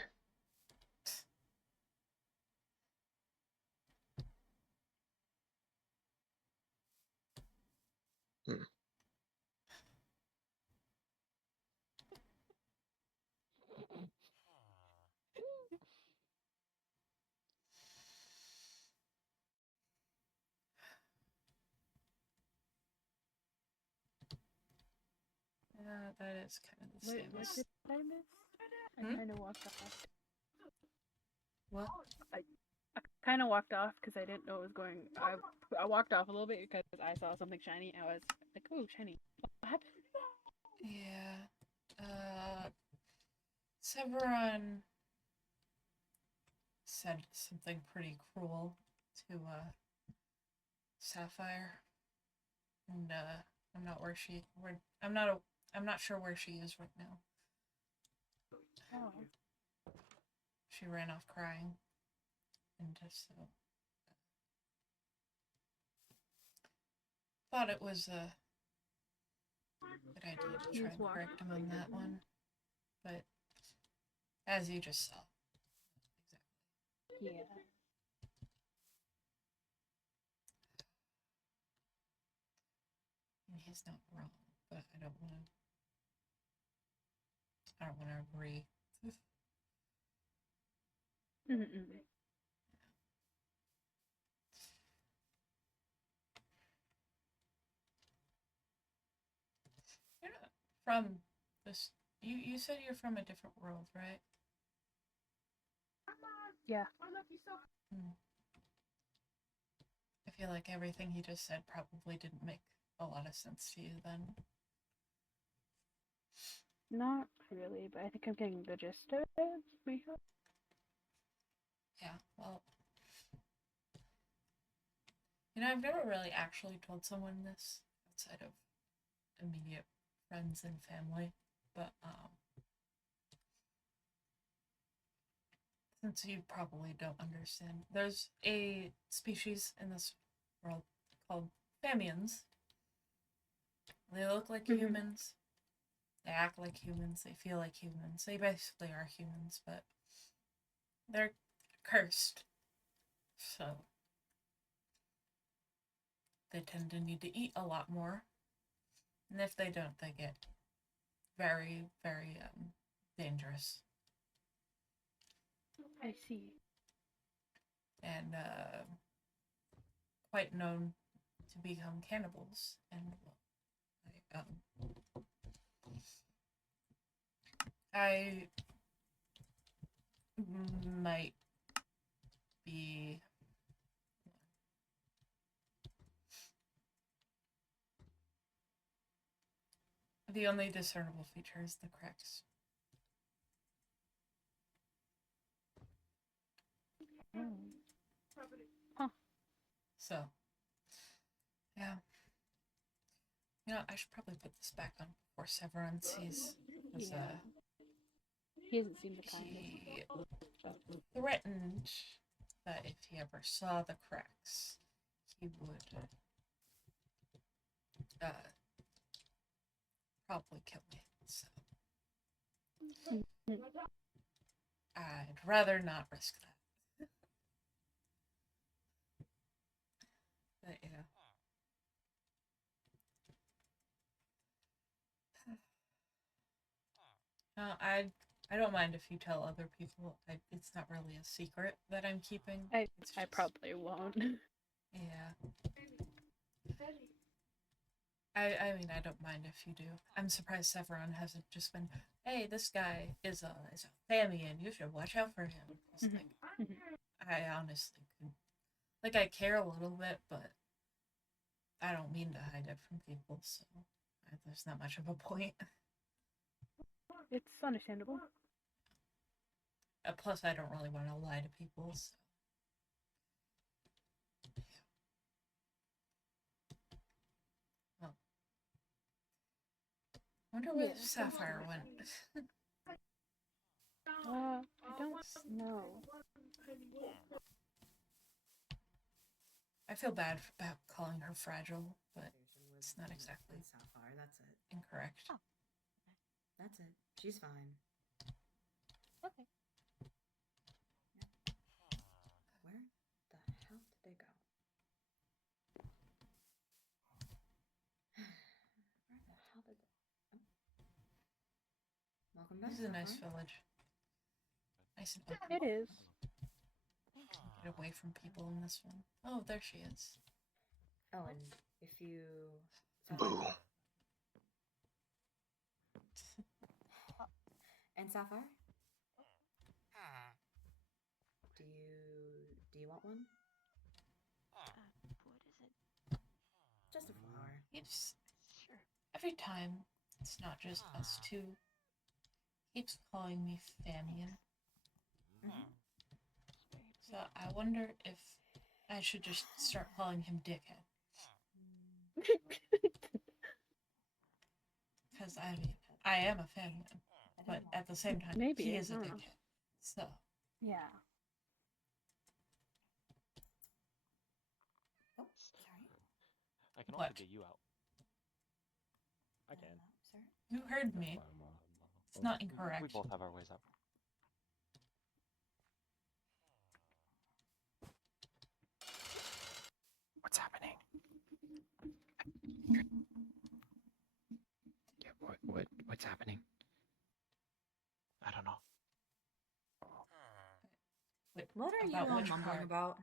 Yeah, that is kind of the What, same what as... did I miss? I Hmm? kind of walked off. What? I kind of walked off because I didn't know it was going. I walked off a little bit because I saw something shiny. I was like, "Oh, shiny! What happened?" Yeah. Severon said something pretty cruel to, Sapphire. And, I'm not sure where she is right now. Oh. She ran off crying. And just, so... Thought it was a good idea to try and correct him on that one. But, as you just saw. Yeah. And he's not wrong, but I don't want to agree. Mm-mm. You're not from this. You said you're from a different world, right? Yeah. Hmm. I feel like everything he just said probably didn't make a lot of sense to you then. Not really, but I think I'm getting the gist of it. We hope. Yeah, well. You know, I've never really actually told someone this outside of immediate friends and family, but, since you probably don't understand, there's a species in this world called Famians. They look like Mhm. humans. They act like humans. They feel like humans. They basically are humans, but they're cursed. So they tend to need to eat a lot more. And if they don't, they get very, very dangerous. I see. And quite known to become cannibals. And I might be the only discernible feature is the cracks. Huh. So, yeah. You know, I should probably put this back on before Severon sees. Because, Yeah. He hasn't seemed the kindest. He threatened that if he ever saw the cracks, he would probably kill me. So I'd rather not risk that. But yeah. I don't mind if you tell other people. It's not really a secret that I'm keeping. I Just, probably won't. Yeah. I mean, I don't mind if you do. I'm surprised Severon hasn't just been, hey, this guy is a Famian. You should watch out for him. It's like, I honestly couldn't. Like, I care a little bit, but I don't mean to hide it from people, so there's not much of a point. It's understandable. Plus, I don't really want to lie to people, so. Well, I wonder where Sapphire went. I don't know. I feel bad about calling her fragile, but it's not exactly Sapphire. That's it. incorrect. Oh. That's it. She's fine. Okay. Where the hell did they go? Where the hell did they? Oh. Welcome back. This is a nice Sapphire. village. Nice and open. It is. Get away from people in this one. Oh, there she is. Oh, and if you. Boo. And Sapphire? Do you want one? What is it? Just a flower. Keeps Sure. every time. It's not just us two. Keeps calling me Famian. So I wonder if I should just start calling him Dickhead. Because I mean, I am a Famian, but at the same time, Maybe, he I is a don't know. Dickhead. So Yeah. Oh, sorry. I can What? also get you out. I can. Sir? you heard me. It's not We incorrect. both have our ways out. What's happening? Yeah, what's happening? I don't know. Wait, What are you about all which mumbling part? about?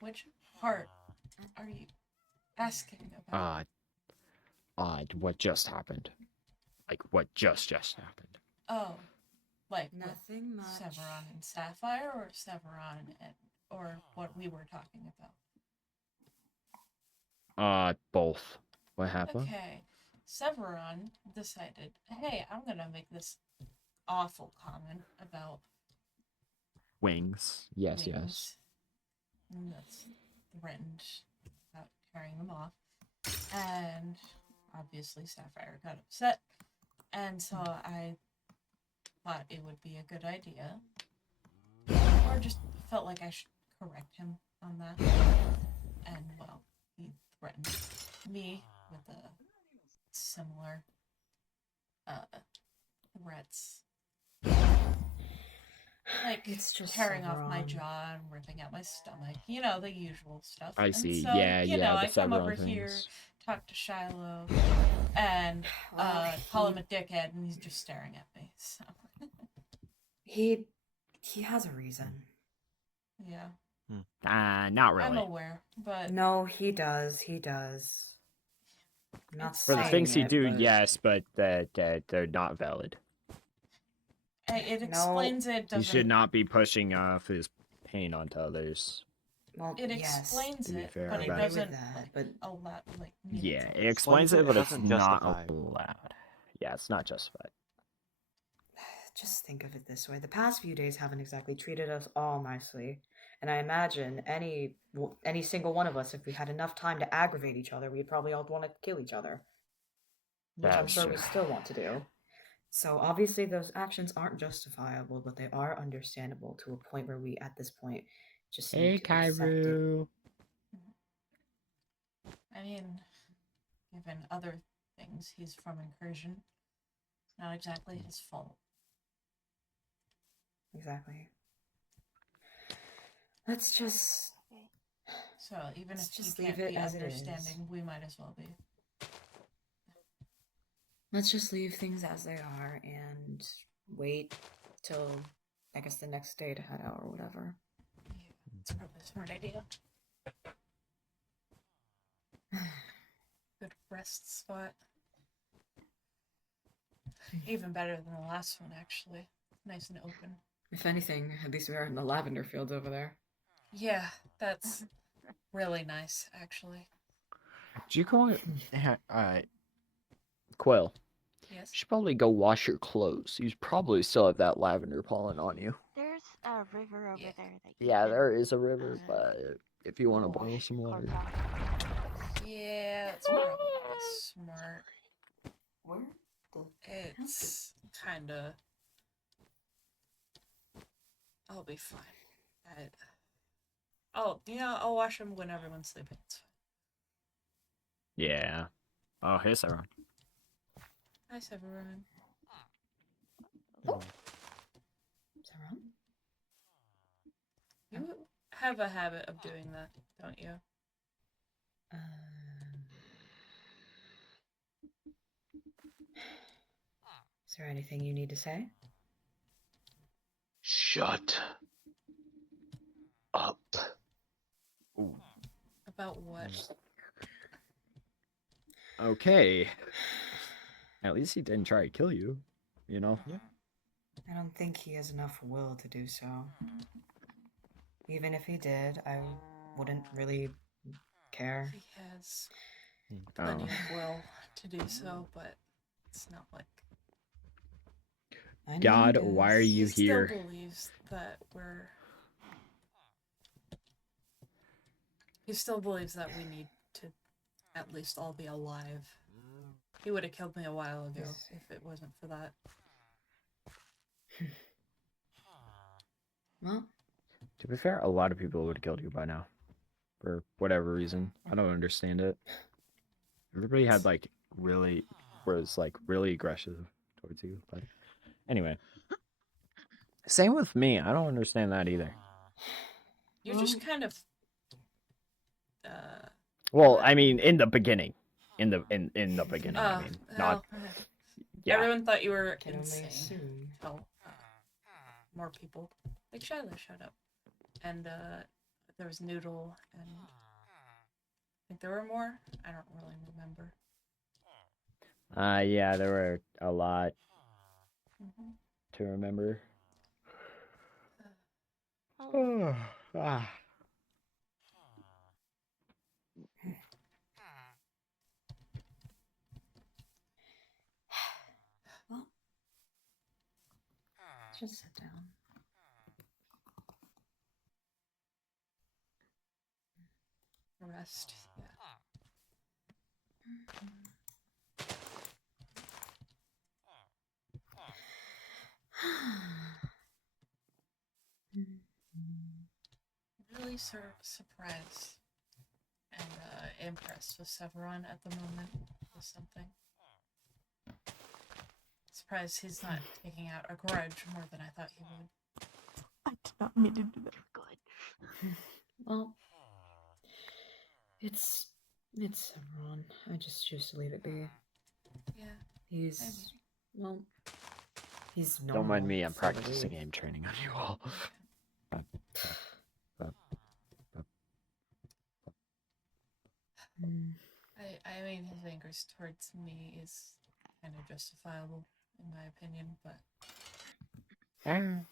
Which part are you asking about? What just happened? Like, what just happened? Oh, like with Nothing much. Severon and Sapphire, or Severon and or what we were talking about? Both. What happened? Okay, Severon decided, hey, I'm gonna make this awful comment about Wings. Yes, yes. wings. And that's threatened about carrying them off. And obviously Sapphire got upset. And so I thought it would be a good idea. Or just felt like I should correct him on that. And well, he threatened me with a similar threats. Like It's just tearing off my Severon. jaw and ripping out my stomach. You know, the usual stuff. I And see. so, Yeah, you yeah, know, the I come over Severon here, things. talk to Shiloh, and Well, call him a dickhead, and he's just staring at me. So He has a reason. yeah, Not really. I'm aware, but No, he does. He does. I'm not It's For the fine. things he saying do, it, but- yes, but that they're not valid. it No. explains it. He Doesn't should not be pushing off his pain onto others. Well, It yes. explains to be it, fair, but I it but- agree with doesn't that, like, but allow like. mean Yeah, it's it explains it, but it's doesn't not justify. allowed. Yeah, it's not justified. just think of it this way: the past few days haven't exactly treated us all nicely, and I imagine any single one of us, if we had enough time to aggravate each other, we'd probably all want to kill each other. which I'm That's sure we true. still want to do. So obviously those actions aren't justifiable, but they are understandable to a point where we, at this point, just need to accept it. I mean, given other things, he's from incursion. Not exactly his fault. Exactly. Let's just So even Let's if he just leave can't it be as it is. understanding, we might as well be. let's just leave things as they are and wait till I guess the next day to head out or whatever. Yeah, it's probably a smart idea. Good rest spot. Even better than the last one, actually. Nice and open. If anything, at least we are in the lavender fields over there. Yeah, that's really nice, actually. Did you go? Quill. You Yes. should probably go wash your clothes. You probably still have that lavender pollen on you. There's a river over Yeah. there that you Yeah, can, there is a river, uh, but if you want to boil wash some or water. dry. Yeah, that's probably smart. Where the It's kinda. I'll be fine. I'll wash them when everyone's sleeping. It's fine. Yeah. Oh, hey, Sarah. Nice, everyone. Saran? You have a habit of doing that, don't you? Is there anything you need to say? Shut up. Ooh. About what? Okay. At least he didn't try to kill you, you know? Yeah. I don't think he has enough will to do so. Even if he did, I wouldn't really care. He has Oh. plenty of will to do so, but it's not like I know God, he why does. are you he here? still believes that we're. He still believes that we need to at least all be alive. He would have killed me a while ago Yes. if it wasn't for that. Well, To be fair, a lot of people would have killed you by now. For whatever reason. I don't understand it. Everybody had, was really aggressive towards you. But anyway. Same with me. I don't understand that either. You're just kind of. Well, I mean, in the beginning. In the beginning, I mean. Not. Yeah. Everyone thought you were can only insane. assume. Oh, more people. Like Shiloh showed up. And there was Noodle and I think there were more. I don't really remember. Yeah, there were a lot Mm-hmm. to remember. Oh, Ah. Well, just sit down. Rest. Yeah. Really surprised and impressed with Severon at the moment with something. Surprised he's not taking out a grudge more than I thought he would. I did not mean to do that. Good. Well, it's Ron. I just choose to leave it be. Yeah. He's well, he's normal. Don't mind me, I'm so I practicing believe. aim training on you all. I mean, his anger towards me is kind of justifiable, in my opinion, but I'd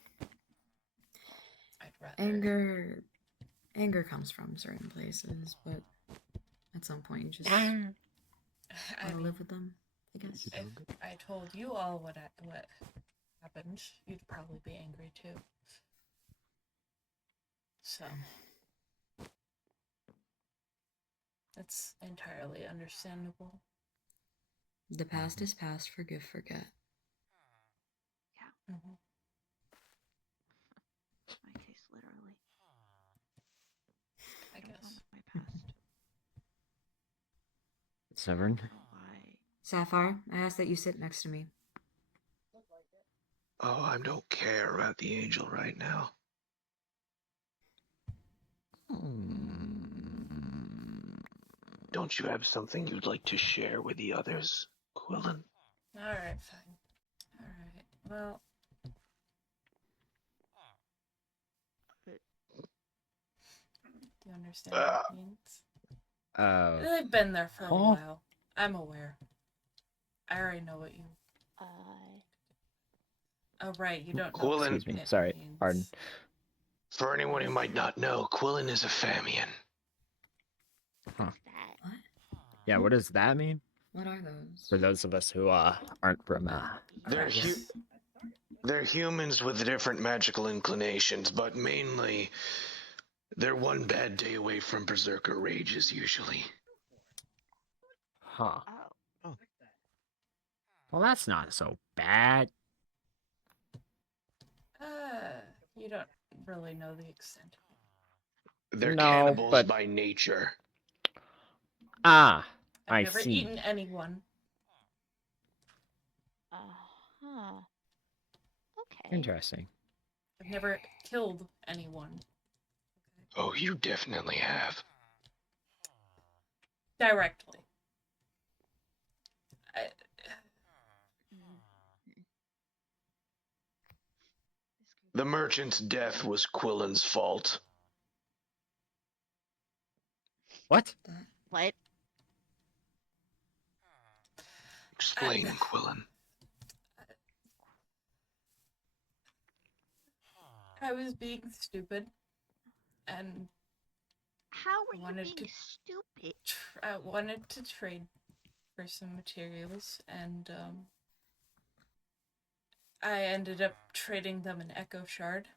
rather. Anger comes from certain places, but at some point you just I want to mean, live with them, I guess. if I told you all what happened, you'd probably be angry too. So it's entirely understandable. The past is past, forgive, forget. Mhm. My case, literally. I Don't guess. want my past. Severn. Why? Sapphire, I ask that you sit next to me. Oh, I don't care about the angel right now. Don't you have something you'd like to share with the others, Quillon? Alright, fine. Alright, well. Do you understand what it means? They've been there for a while. I'm aware. I already know what you. Oh, right, you don't know. Quillon. Excuse me. It Sorry. means- Pardon. For anyone who might not know, Quillon is a Famian. Huh. That. What? Yeah, what does that mean? What are those? For those of us who aren't from They're yes. They're humans with different magical inclinations, but mainly they're one bad day away from berserker rages usually. Huh. Oh. Well, that's not so bad. You don't really know the extent. They're No, cannibals but- by nature. Ah, I've I never see. eaten anyone. Uh-huh. Okay. Interesting. I've never killed anyone. Oh, you definitely have. Directly. The merchant's death was Quillon's fault. What? What? Explain, Quillon. I was being stupid. And How were you wanted being to- stupid? I wanted to trade for some materials, and I ended up trading them an Echo Shard.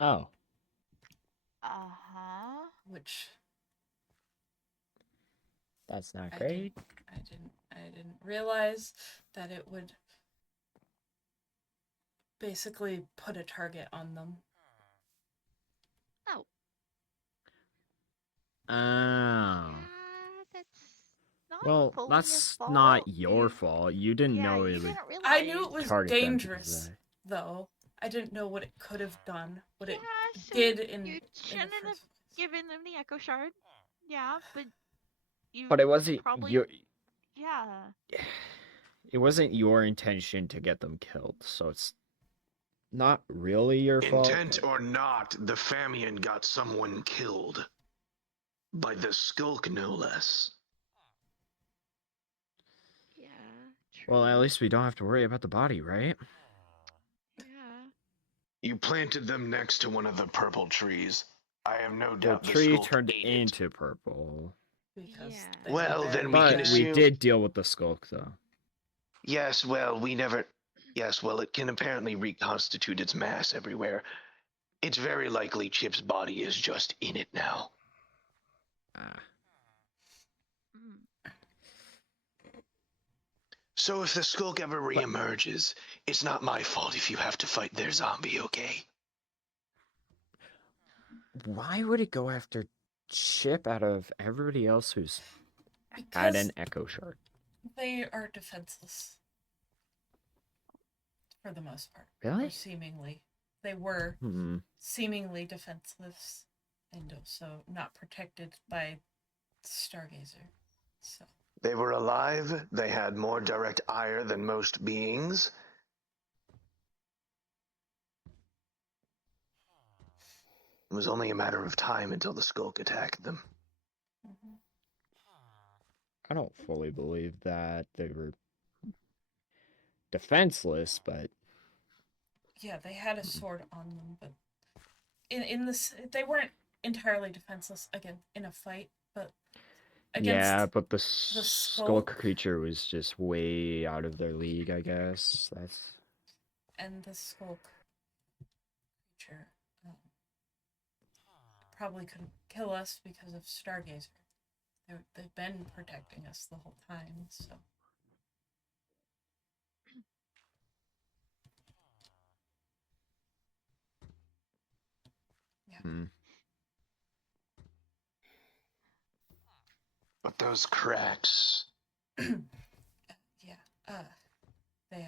Oh. Uh-huh. Which That's not I great. didn't realize that it would basically put a target on them. Oh. Oh. Yeah, that's not Well, fully that's your not fault. your You- fault. You didn't yeah, know you it would didn't realize. I knew it was target them dangerous, because though. I didn't know what it could have done, what it Yeah, so did in you the shouldn't have first place. given them the Echo Shard. Yeah, but you But it wasn't probably your. yeah. It wasn't your intention to get them killed, so it's not really your fault. Intent but- or not, the Famian got someone killed. By the Skulk, no less. Yeah. Well, at true. least we don't have to worry about the body, right? Yeah. You planted them next to one of the purple trees. I have no The doubt tree Skulk turned ate it. into purple. Because Yeah. they Well, were then we But can we assume- did deal with the skulk, though. Yes, well, we never. Yes, well, it can apparently reconstitute its mass everywhere. It's very likely Chip's body is just in it now. Ah. Mm. So if the Skulk ever reemerges, it's not my fault if you have to fight their zombie, okay? Why would it go after Chip out of everybody else who's had Because an Echo Shard? they are defenseless. For the most part. Really? Or seemingly. They were seemingly defenseless and also not protected by Stargazer. So They were alive, they had more direct ire than most beings. It was only a matter of time until the Skulk attacked them. I don't fully believe that they were defenseless, but yeah, they had a sword on them, but in this they weren't entirely defenseless again in a fight, but against yeah, but the Skulk Skulk creature was just way out of their league, I guess. That's and the Skulk creature probably couldn't kill us because of Stargazer. They've been protecting us the whole time, so. Hmm. But those cracks. Yeah. They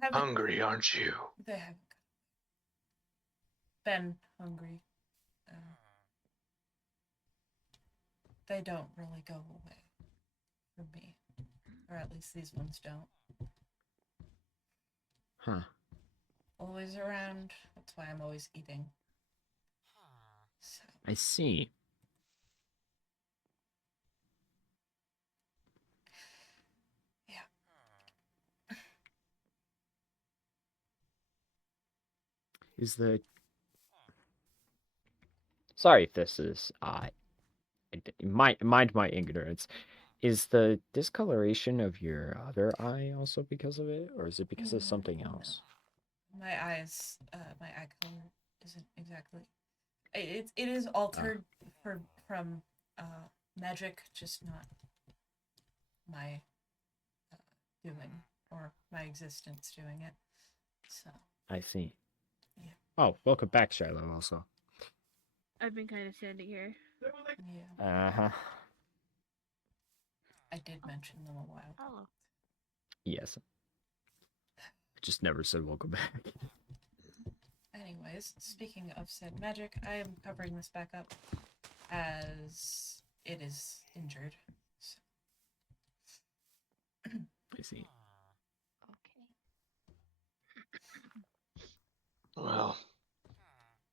haven't. Hungry, aren't you? They haven't been hungry. They don't really go away from me, or at least these ones don't. Huh. Always around. That's why I'm always eating. So. I see. Yeah. Is the sorry if this is mind my ignorance. Is the discoloration of your other eye also because of it, or is it because of something else? My eyes, my eye color isn't exactly. It is altered from magic, just not my doing or my existence doing it. So. I see. Yeah. Oh, welcome back, Shiloh. Also. I've been kind of standing here. Yeah. Uh huh. I did mention them a while. Hello. Yes. I just never said welcome back. Anyways, speaking of said magic, I am covering this back up as it is injured. So. I see. Okay. Well,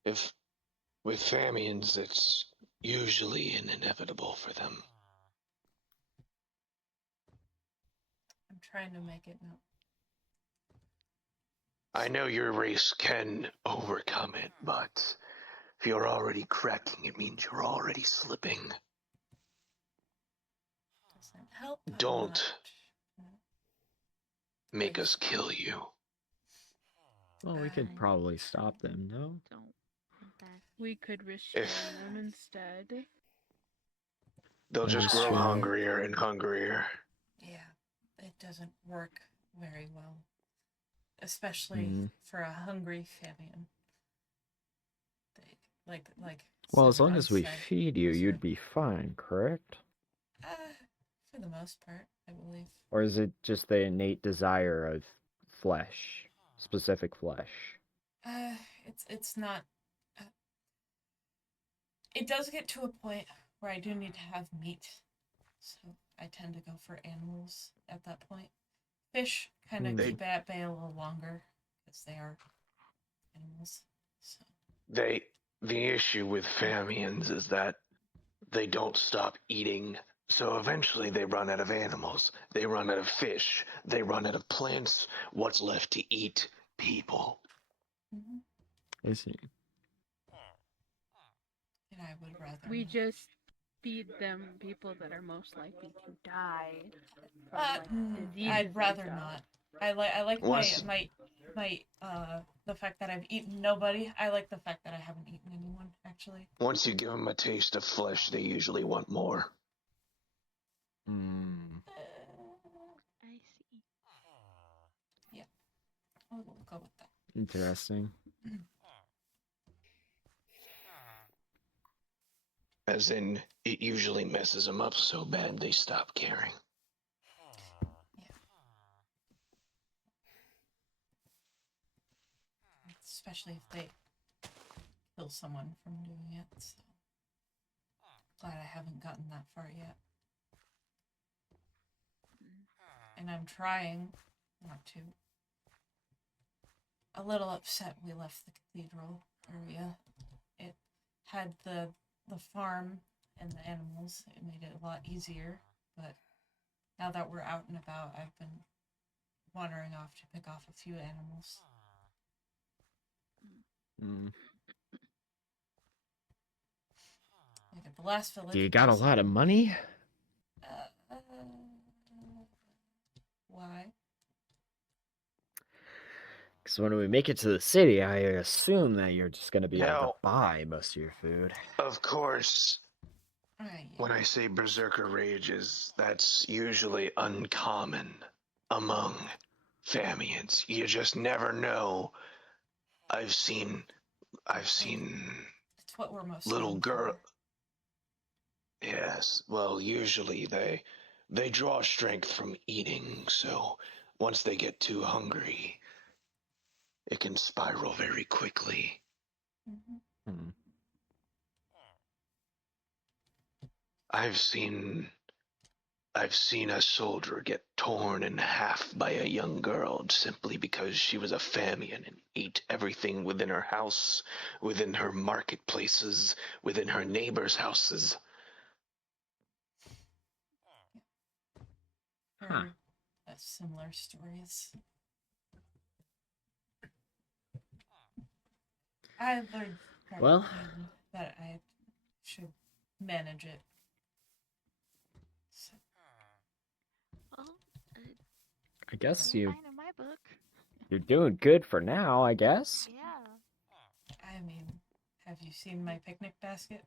if with famines, it's usually inevitable for them. I'm trying to make it not. I know your race can overcome it, but if you're already cracking, it means you're already slipping. Doesn't help. Don't much. make us kill you. Well, we could probably stop them, no? Don't want that. We could restrain them instead. They'll just That's grow true. hungrier and hungrier. Yeah, it doesn't work very well, especially for a hungry Fabian. They, like. Well, as long Severon as we said, feed you, those you'd are- be fine, correct? For the most part, I believe. Or is it just the innate desire of flesh, specific flesh? It's not. It does get to a point where I do need to have meat, so I tend to go for animals at that point. Fish kind of keep it at bay a little longer because they are animals. So. The issue with famines is that they don't stop eating. So eventually they run out of animals. They run out of fish. They run out of plants. What's left to eat? People. Mm-hmm. I see. And I would rather. We not. just feed them people that are most likely to die from diseases. I'd rather and stuff. not. I like Once- my the fact that I've eaten nobody. I like the fact that I haven't eaten anyone actually. Once you give them a taste of flesh, they usually want more. I see. Yeah, we'll go with that. Interesting. As in, it usually messes them up so bad they stop caring. Yeah. Especially if they kill someone from doing it. So. Glad I haven't gotten that far yet. And I'm trying not to. A little upset we left the cathedral area. It had the farm and the animals. It made it a lot easier, but now that we're out and about, I've been wandering off to pick off a few animals. Like at the last village. Do you got a lot of money? Why? Because when we make it to the city, I assume that you're just going to be able No. to buy most of your food. Of course, When I say berserker rages, that's usually uncommon among Famians. You just never know. I've seen It's what we're most little known girl. for. Yes, well, usually they draw strength from eating, so once they get too hungry, it can spiral very quickly. Mm-hmm. Hmm. I've seen a soldier get torn in half by a young girl simply because she was a Famian and ate everything within her house, within her marketplaces, within her neighbors' houses. Heard similar stories. I learned Well- that I should manage it. So, Well, I guess you're fine in my book. you're doing good for now, I guess. Yeah. I mean, have you seen my picnic basket?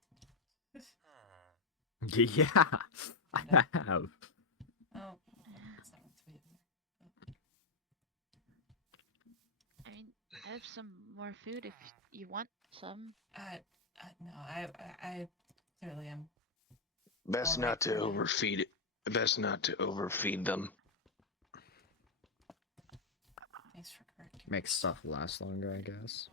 Yeah, I have. Oh, that's not what's in there. I mean, I have some more food if you want some. No, I clearly am. Best All right not to for now. overfeed it. Best not to overfeed them. Thanks for correcting. Makes stuff last longer, I guess.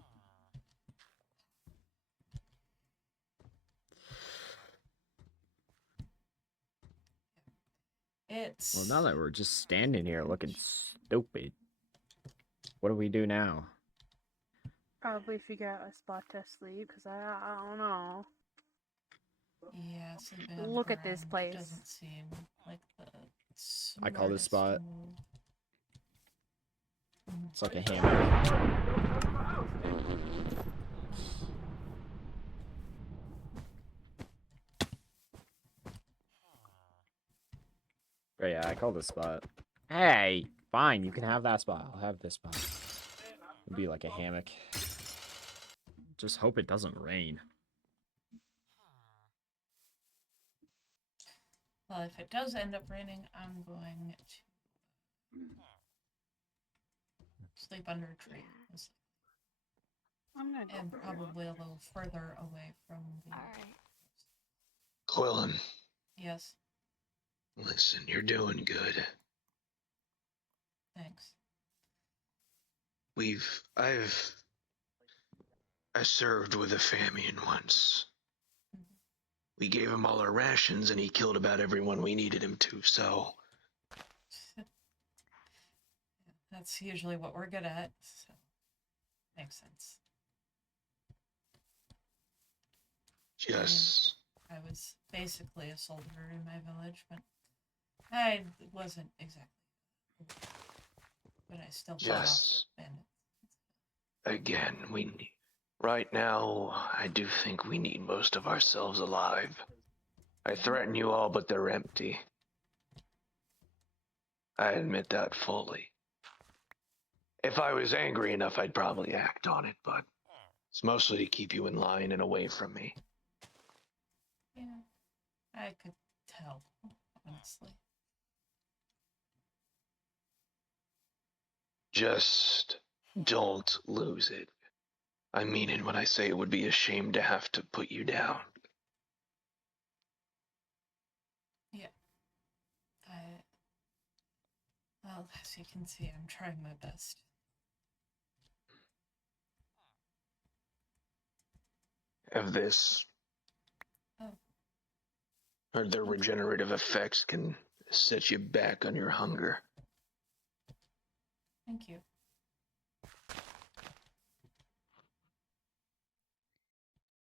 It's Well, now that we're just standing here looking stupid, what do we do now? Probably figure out a spot to sleep because I don't know. yeah, sleeping on Look the at this ground place. doesn't seem like the I call this smartest spot. move. It's like a hammock. But yeah, I call this spot. Hey, fine, you can have that spot. I'll have this spot. It'll be like a hammock. Just hope it doesn't rain. Well, if it does end up raining, I'm going to sleep under a tree. I'm gonna go And for it. probably a little further away from the. Alright. Quillon, Yes, listen, you're doing good. thanks. I served with a Famian once. We gave him all our rations and he killed about everyone we needed him to, so That's usually what we're good at, so makes sense. just I was basically a soldier in my village, but I wasn't exactly. But I still fought off Just- bandits. again, right now, I do think we need most of ourselves alive. I threaten you all, but they're empty. I admit that fully. If I was angry enough, I'd probably act on it, but it's mostly to keep you in line and away from me. Yeah, I could tell, honestly. Just don't lose it. I mean it when I say it would be a shame to have to put you down. Yeah. Well, as you can see, I'm trying my best. Have this. Oh. Heard their regenerative effects can set you back on your hunger. Thank you.